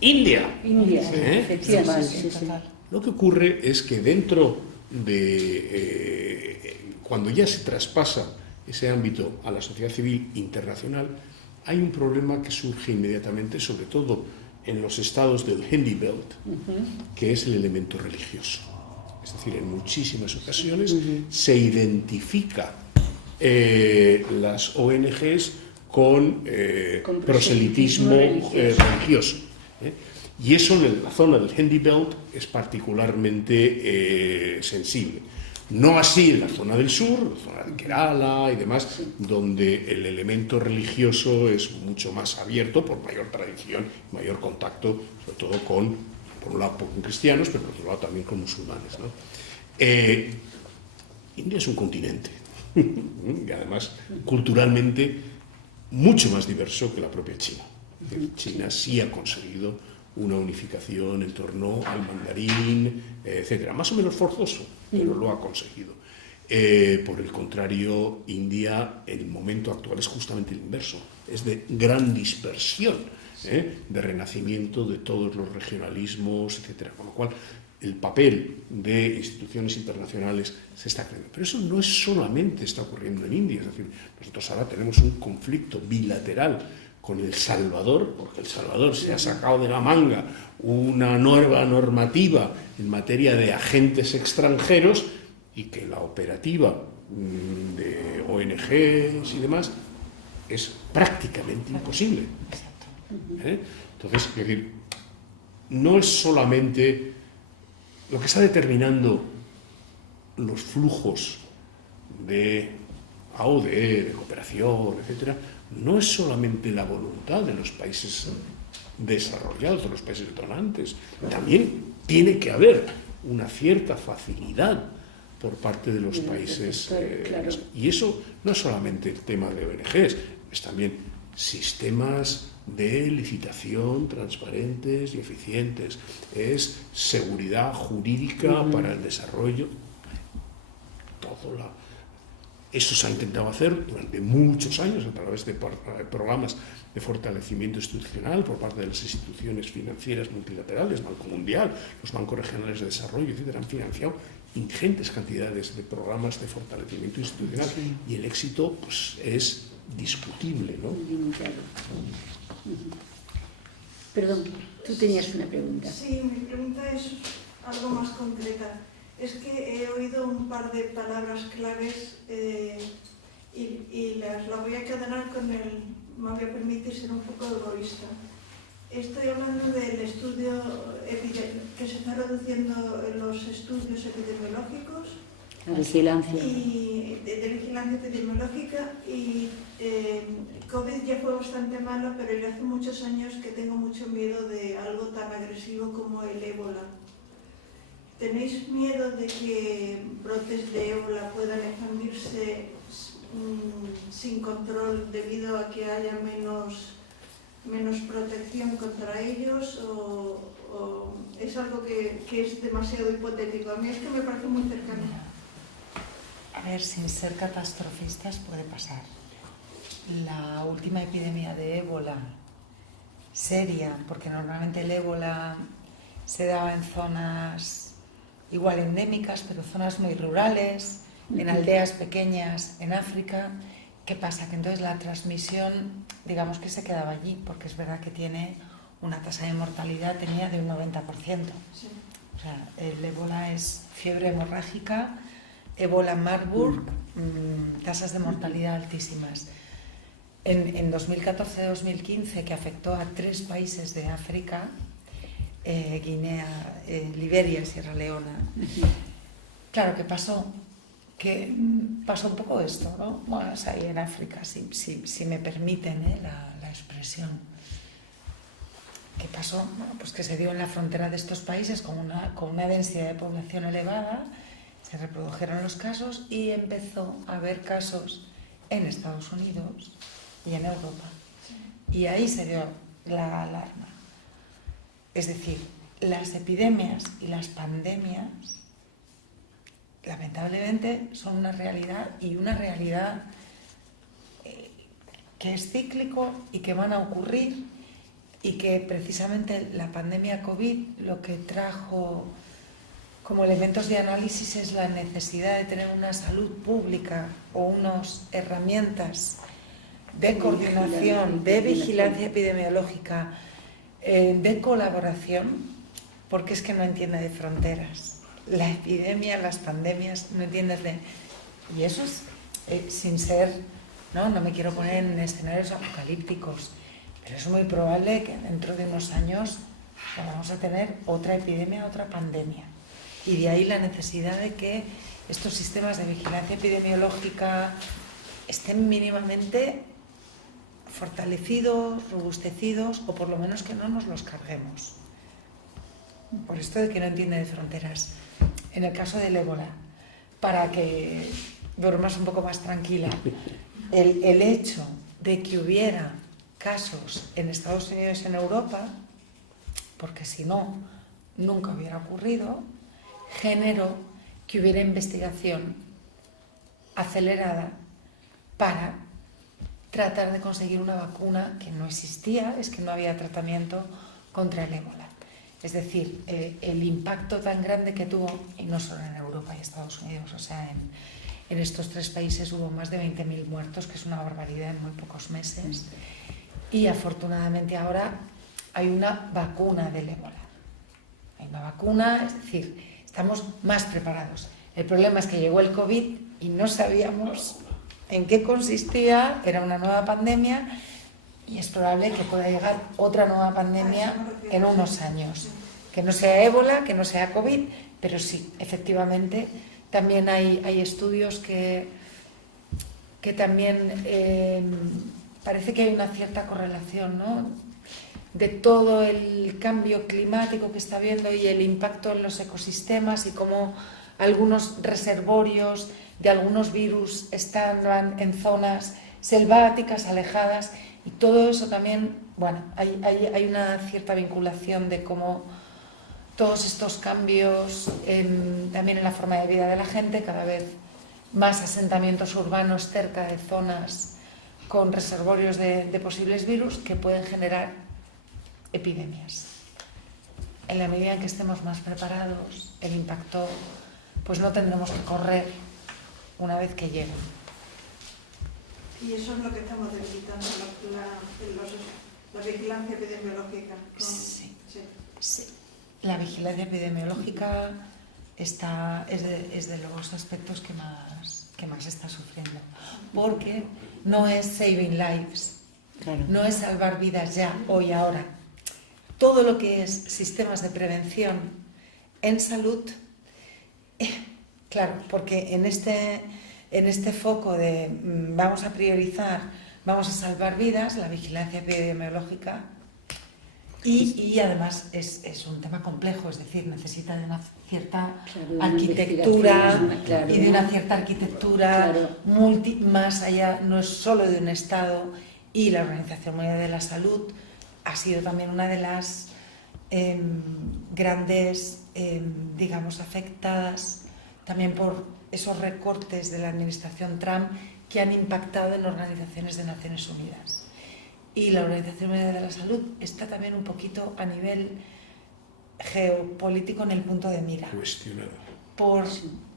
India. Efectivamente. Sí. Lo que ocurre es que dentro de cuando ya se traspasa ese ámbito a la sociedad civil internacional, hay un problema que surge inmediatamente, sobre todo en los estados del Hindi Belt, que es el elemento religioso. Es decir, en muchísimas ocasiones se identifica las ONGs con proselitismo religioso. Y eso en la zona del Hindi Belt es particularmente sensible. No así en la zona del sur, la zona de Kerala y demás, donde el elemento religioso es mucho más abierto por mayor tradición, mayor contacto, sobre todo por un lado con cristianos, pero por otro lado también con musulmanes, ¿no? India es un continente y además culturalmente mucho más diverso que la propia China. China sí ha conseguido una unificación en torno al mandarín, etcétera, más o menos forzoso, pero lo ha conseguido. Por el contrario, India, en el momento actual, es justamente el inverso, es de gran dispersión, de renacimiento de todos los regionalismos, etcétera, con lo cual el papel de instituciones internacionales se está creando. Pero eso no es solamente está ocurriendo en India, es decir, nosotros ahora tenemos un conflicto bilateral con El Salvador, porque El Salvador se ha sacado de la manga una nueva normativa en materia de agentes extranjeros y que la operativa de ONGs y demás es prácticamente imposible. Entonces, es decir, no es solamente lo que está determinando los flujos de AODE, de cooperación, etcétera, no es solamente la voluntad de los países desarrollados, de los países donantes, también tiene que haber una cierta facilidad por parte de los países. Y eso no es solamente el tema de ONGs, es también sistemas de licitación transparentes y eficientes, es seguridad jurídica para el desarrollo. Eso se ha intentado hacer durante muchos años a través de programas de fortalecimiento institucional por parte de las instituciones financieras multilaterales, Banco Mundial, los bancos regionales de desarrollo, etcétera, han financiado ingentes cantidades de programas de fortalecimiento institucional y el éxito pues, es discutible, ¿no? Perdón, tú tenías una pregunta. Sí, mi pregunta es algo más concreta. Es que he oído un par de palabras claves y la voy a encadenar con me voy a permitir ser un poco egoísta. Estoy hablando del estudio que se está reduciendo en los estudios epidemiológicos. La vigilancia. Y de vigilancia epidemiológica, y COVID ya fue bastante malo, pero yo hace muchos años que tengo mucho miedo de algo tan agresivo como el ébola. ¿Tenéis miedo de que brotes de ébola puedan expandirse sin control debido a que haya menos protección contra ellos, o es algo que es demasiado hipotético? A mí es que me parece muy cercano. A ver, sin ser catastrofistas puede pasar. La última epidemia de ébola seria, porque normalmente el ébola se daba en zonas igual endémicas, pero zonas muy rurales, en aldeas pequeñas en África. ¿Qué pasa? Que entonces la transmisión, digamos que se quedaba allí, porque es verdad que tiene una tasa de mortalidad, tenía de un 90%. Sí. O sea, el ébola es fiebre hemorrágica, ébola Marburg, tasas de mortalidad altísimas. En 2014-2015, que afectó a 3 países de África, Guinea, Liberia, Sierra Leona. Claro, ¿qué pasó? Que pasó un poco esto, ¿no? Bueno, es ahí en África, si me permiten la expresión. ¿Qué pasó? Bueno, pues que se dio en la frontera de estos países con una densidad de población elevada, se reprodujeron los casos y empezó a haber casos en Estados Unidos y en Europa. Y ahí se dio la alarma. Es decir, las epidemias y las pandemias, lamentablemente, son una realidad, y una realidad que es cíclico y que van a ocurrir, y que precisamente la pandemia COVID lo que trajo como elementos de análisis es la necesidad de tener una salud pública o unas herramientas de coordinación, de vigilancia epidemiológica, de colaboración, porque es que no entiende de fronteras. La epidemia, las pandemias, no entiendes de... Y eso es sin ser, no me quiero poner en escenarios apocalípticos, pero es muy probable que dentro de unos años vamos a tener otra epidemia, otra pandemia. Y de ahí la necesidad de que estos sistemas de vigilancia epidemiológica estén mínimamente fortalecidos, robustecidos, o por lo menos que no nos los carguemos. Por esto de que no entiende de fronteras. En el caso del ébola, para que duermas un poco más tranquila, el hecho de que hubiera casos en Estados Unidos y en Europa, porque si no, nunca hubiera ocurrido, generó que hubiera investigación acelerada para tratar de conseguir una vacuna que no existía, es que no había tratamiento contra el ébola. Es decir, el impacto tan grande que tuvo, y no solo en Europa y Estados Unidos, o sea, en estos 3 países hubo más de 20.000 muertos, que es una barbaridad en muy pocos meses, y afortunadamente ahora hay una vacuna del ébola. Hay una vacuna, es decir, estamos más preparados. El problema es que llegó el COVID y no sabíamos en qué consistía, era una nueva pandemia, y es probable que pueda llegar otra nueva pandemia en unos años. Que no sea ébola, que no sea COVID, pero sí, efectivamente, también hay estudios que también parece que hay una cierta correlación, ¿no?, de todo el cambio climático que está habiendo y el impacto en los ecosistemas, y cómo algunos reservorios de algunos virus están en zonas selváticas, alejadas, y todo eso también, bueno, hay una cierta vinculación de cómo todos estos cambios también en la forma de vida de la gente, cada vez más asentamientos urbanos cerca de zonas con reservorios de posibles virus que pueden generar epidemias. En la medida en que estemos más preparados, el impacto, pues no tendremos que correr una vez que lleguen. Y eso es lo que estamos debilitando, la vigilancia epidemiológica. Sí. La vigilancia epidemiológica es de los aspectos que más que más está sufriendo, porque no es saving lives, Claro. no es salvar vidas ya, hoy, ahora. Todo lo que es sistemas de prevención en salud, claro, porque en este foco de vamos a priorizar, vamos a salvar vidas, la vigilancia epidemiológica, y además es un tema complejo, es decir, necesita de una cierta Claro, arquitectura investigación, claro. y de una cierta arquitectura Claro. más allá, no es solo de un Estado, y la Organización Mundial de la Salud ha sido también una de las grandes, digamos, afectadas también por esos recortes de la administración Trump que han impactado en organizaciones de Naciones Unidas. Y la Organización Mundial de la Salud está también un poquito a nivel geopolítico en el punto de mira.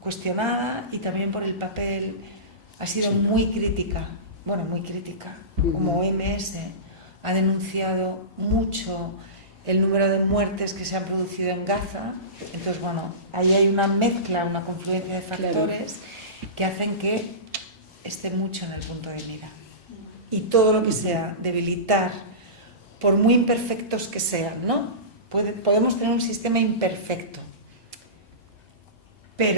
Cuestionada y también por el papel, ha sido muy crítica, como OMS ha denunciado mucho el número de muertes que se han producido en Gaza. Entonces, bueno, ahí hay una mezcla, una confluencia de factores que hacen que esté mucho en el punto de mira. Y todo lo que sea debilitar, por muy imperfectos que sean, ¿no? Podemos tener un sistema imperfecto,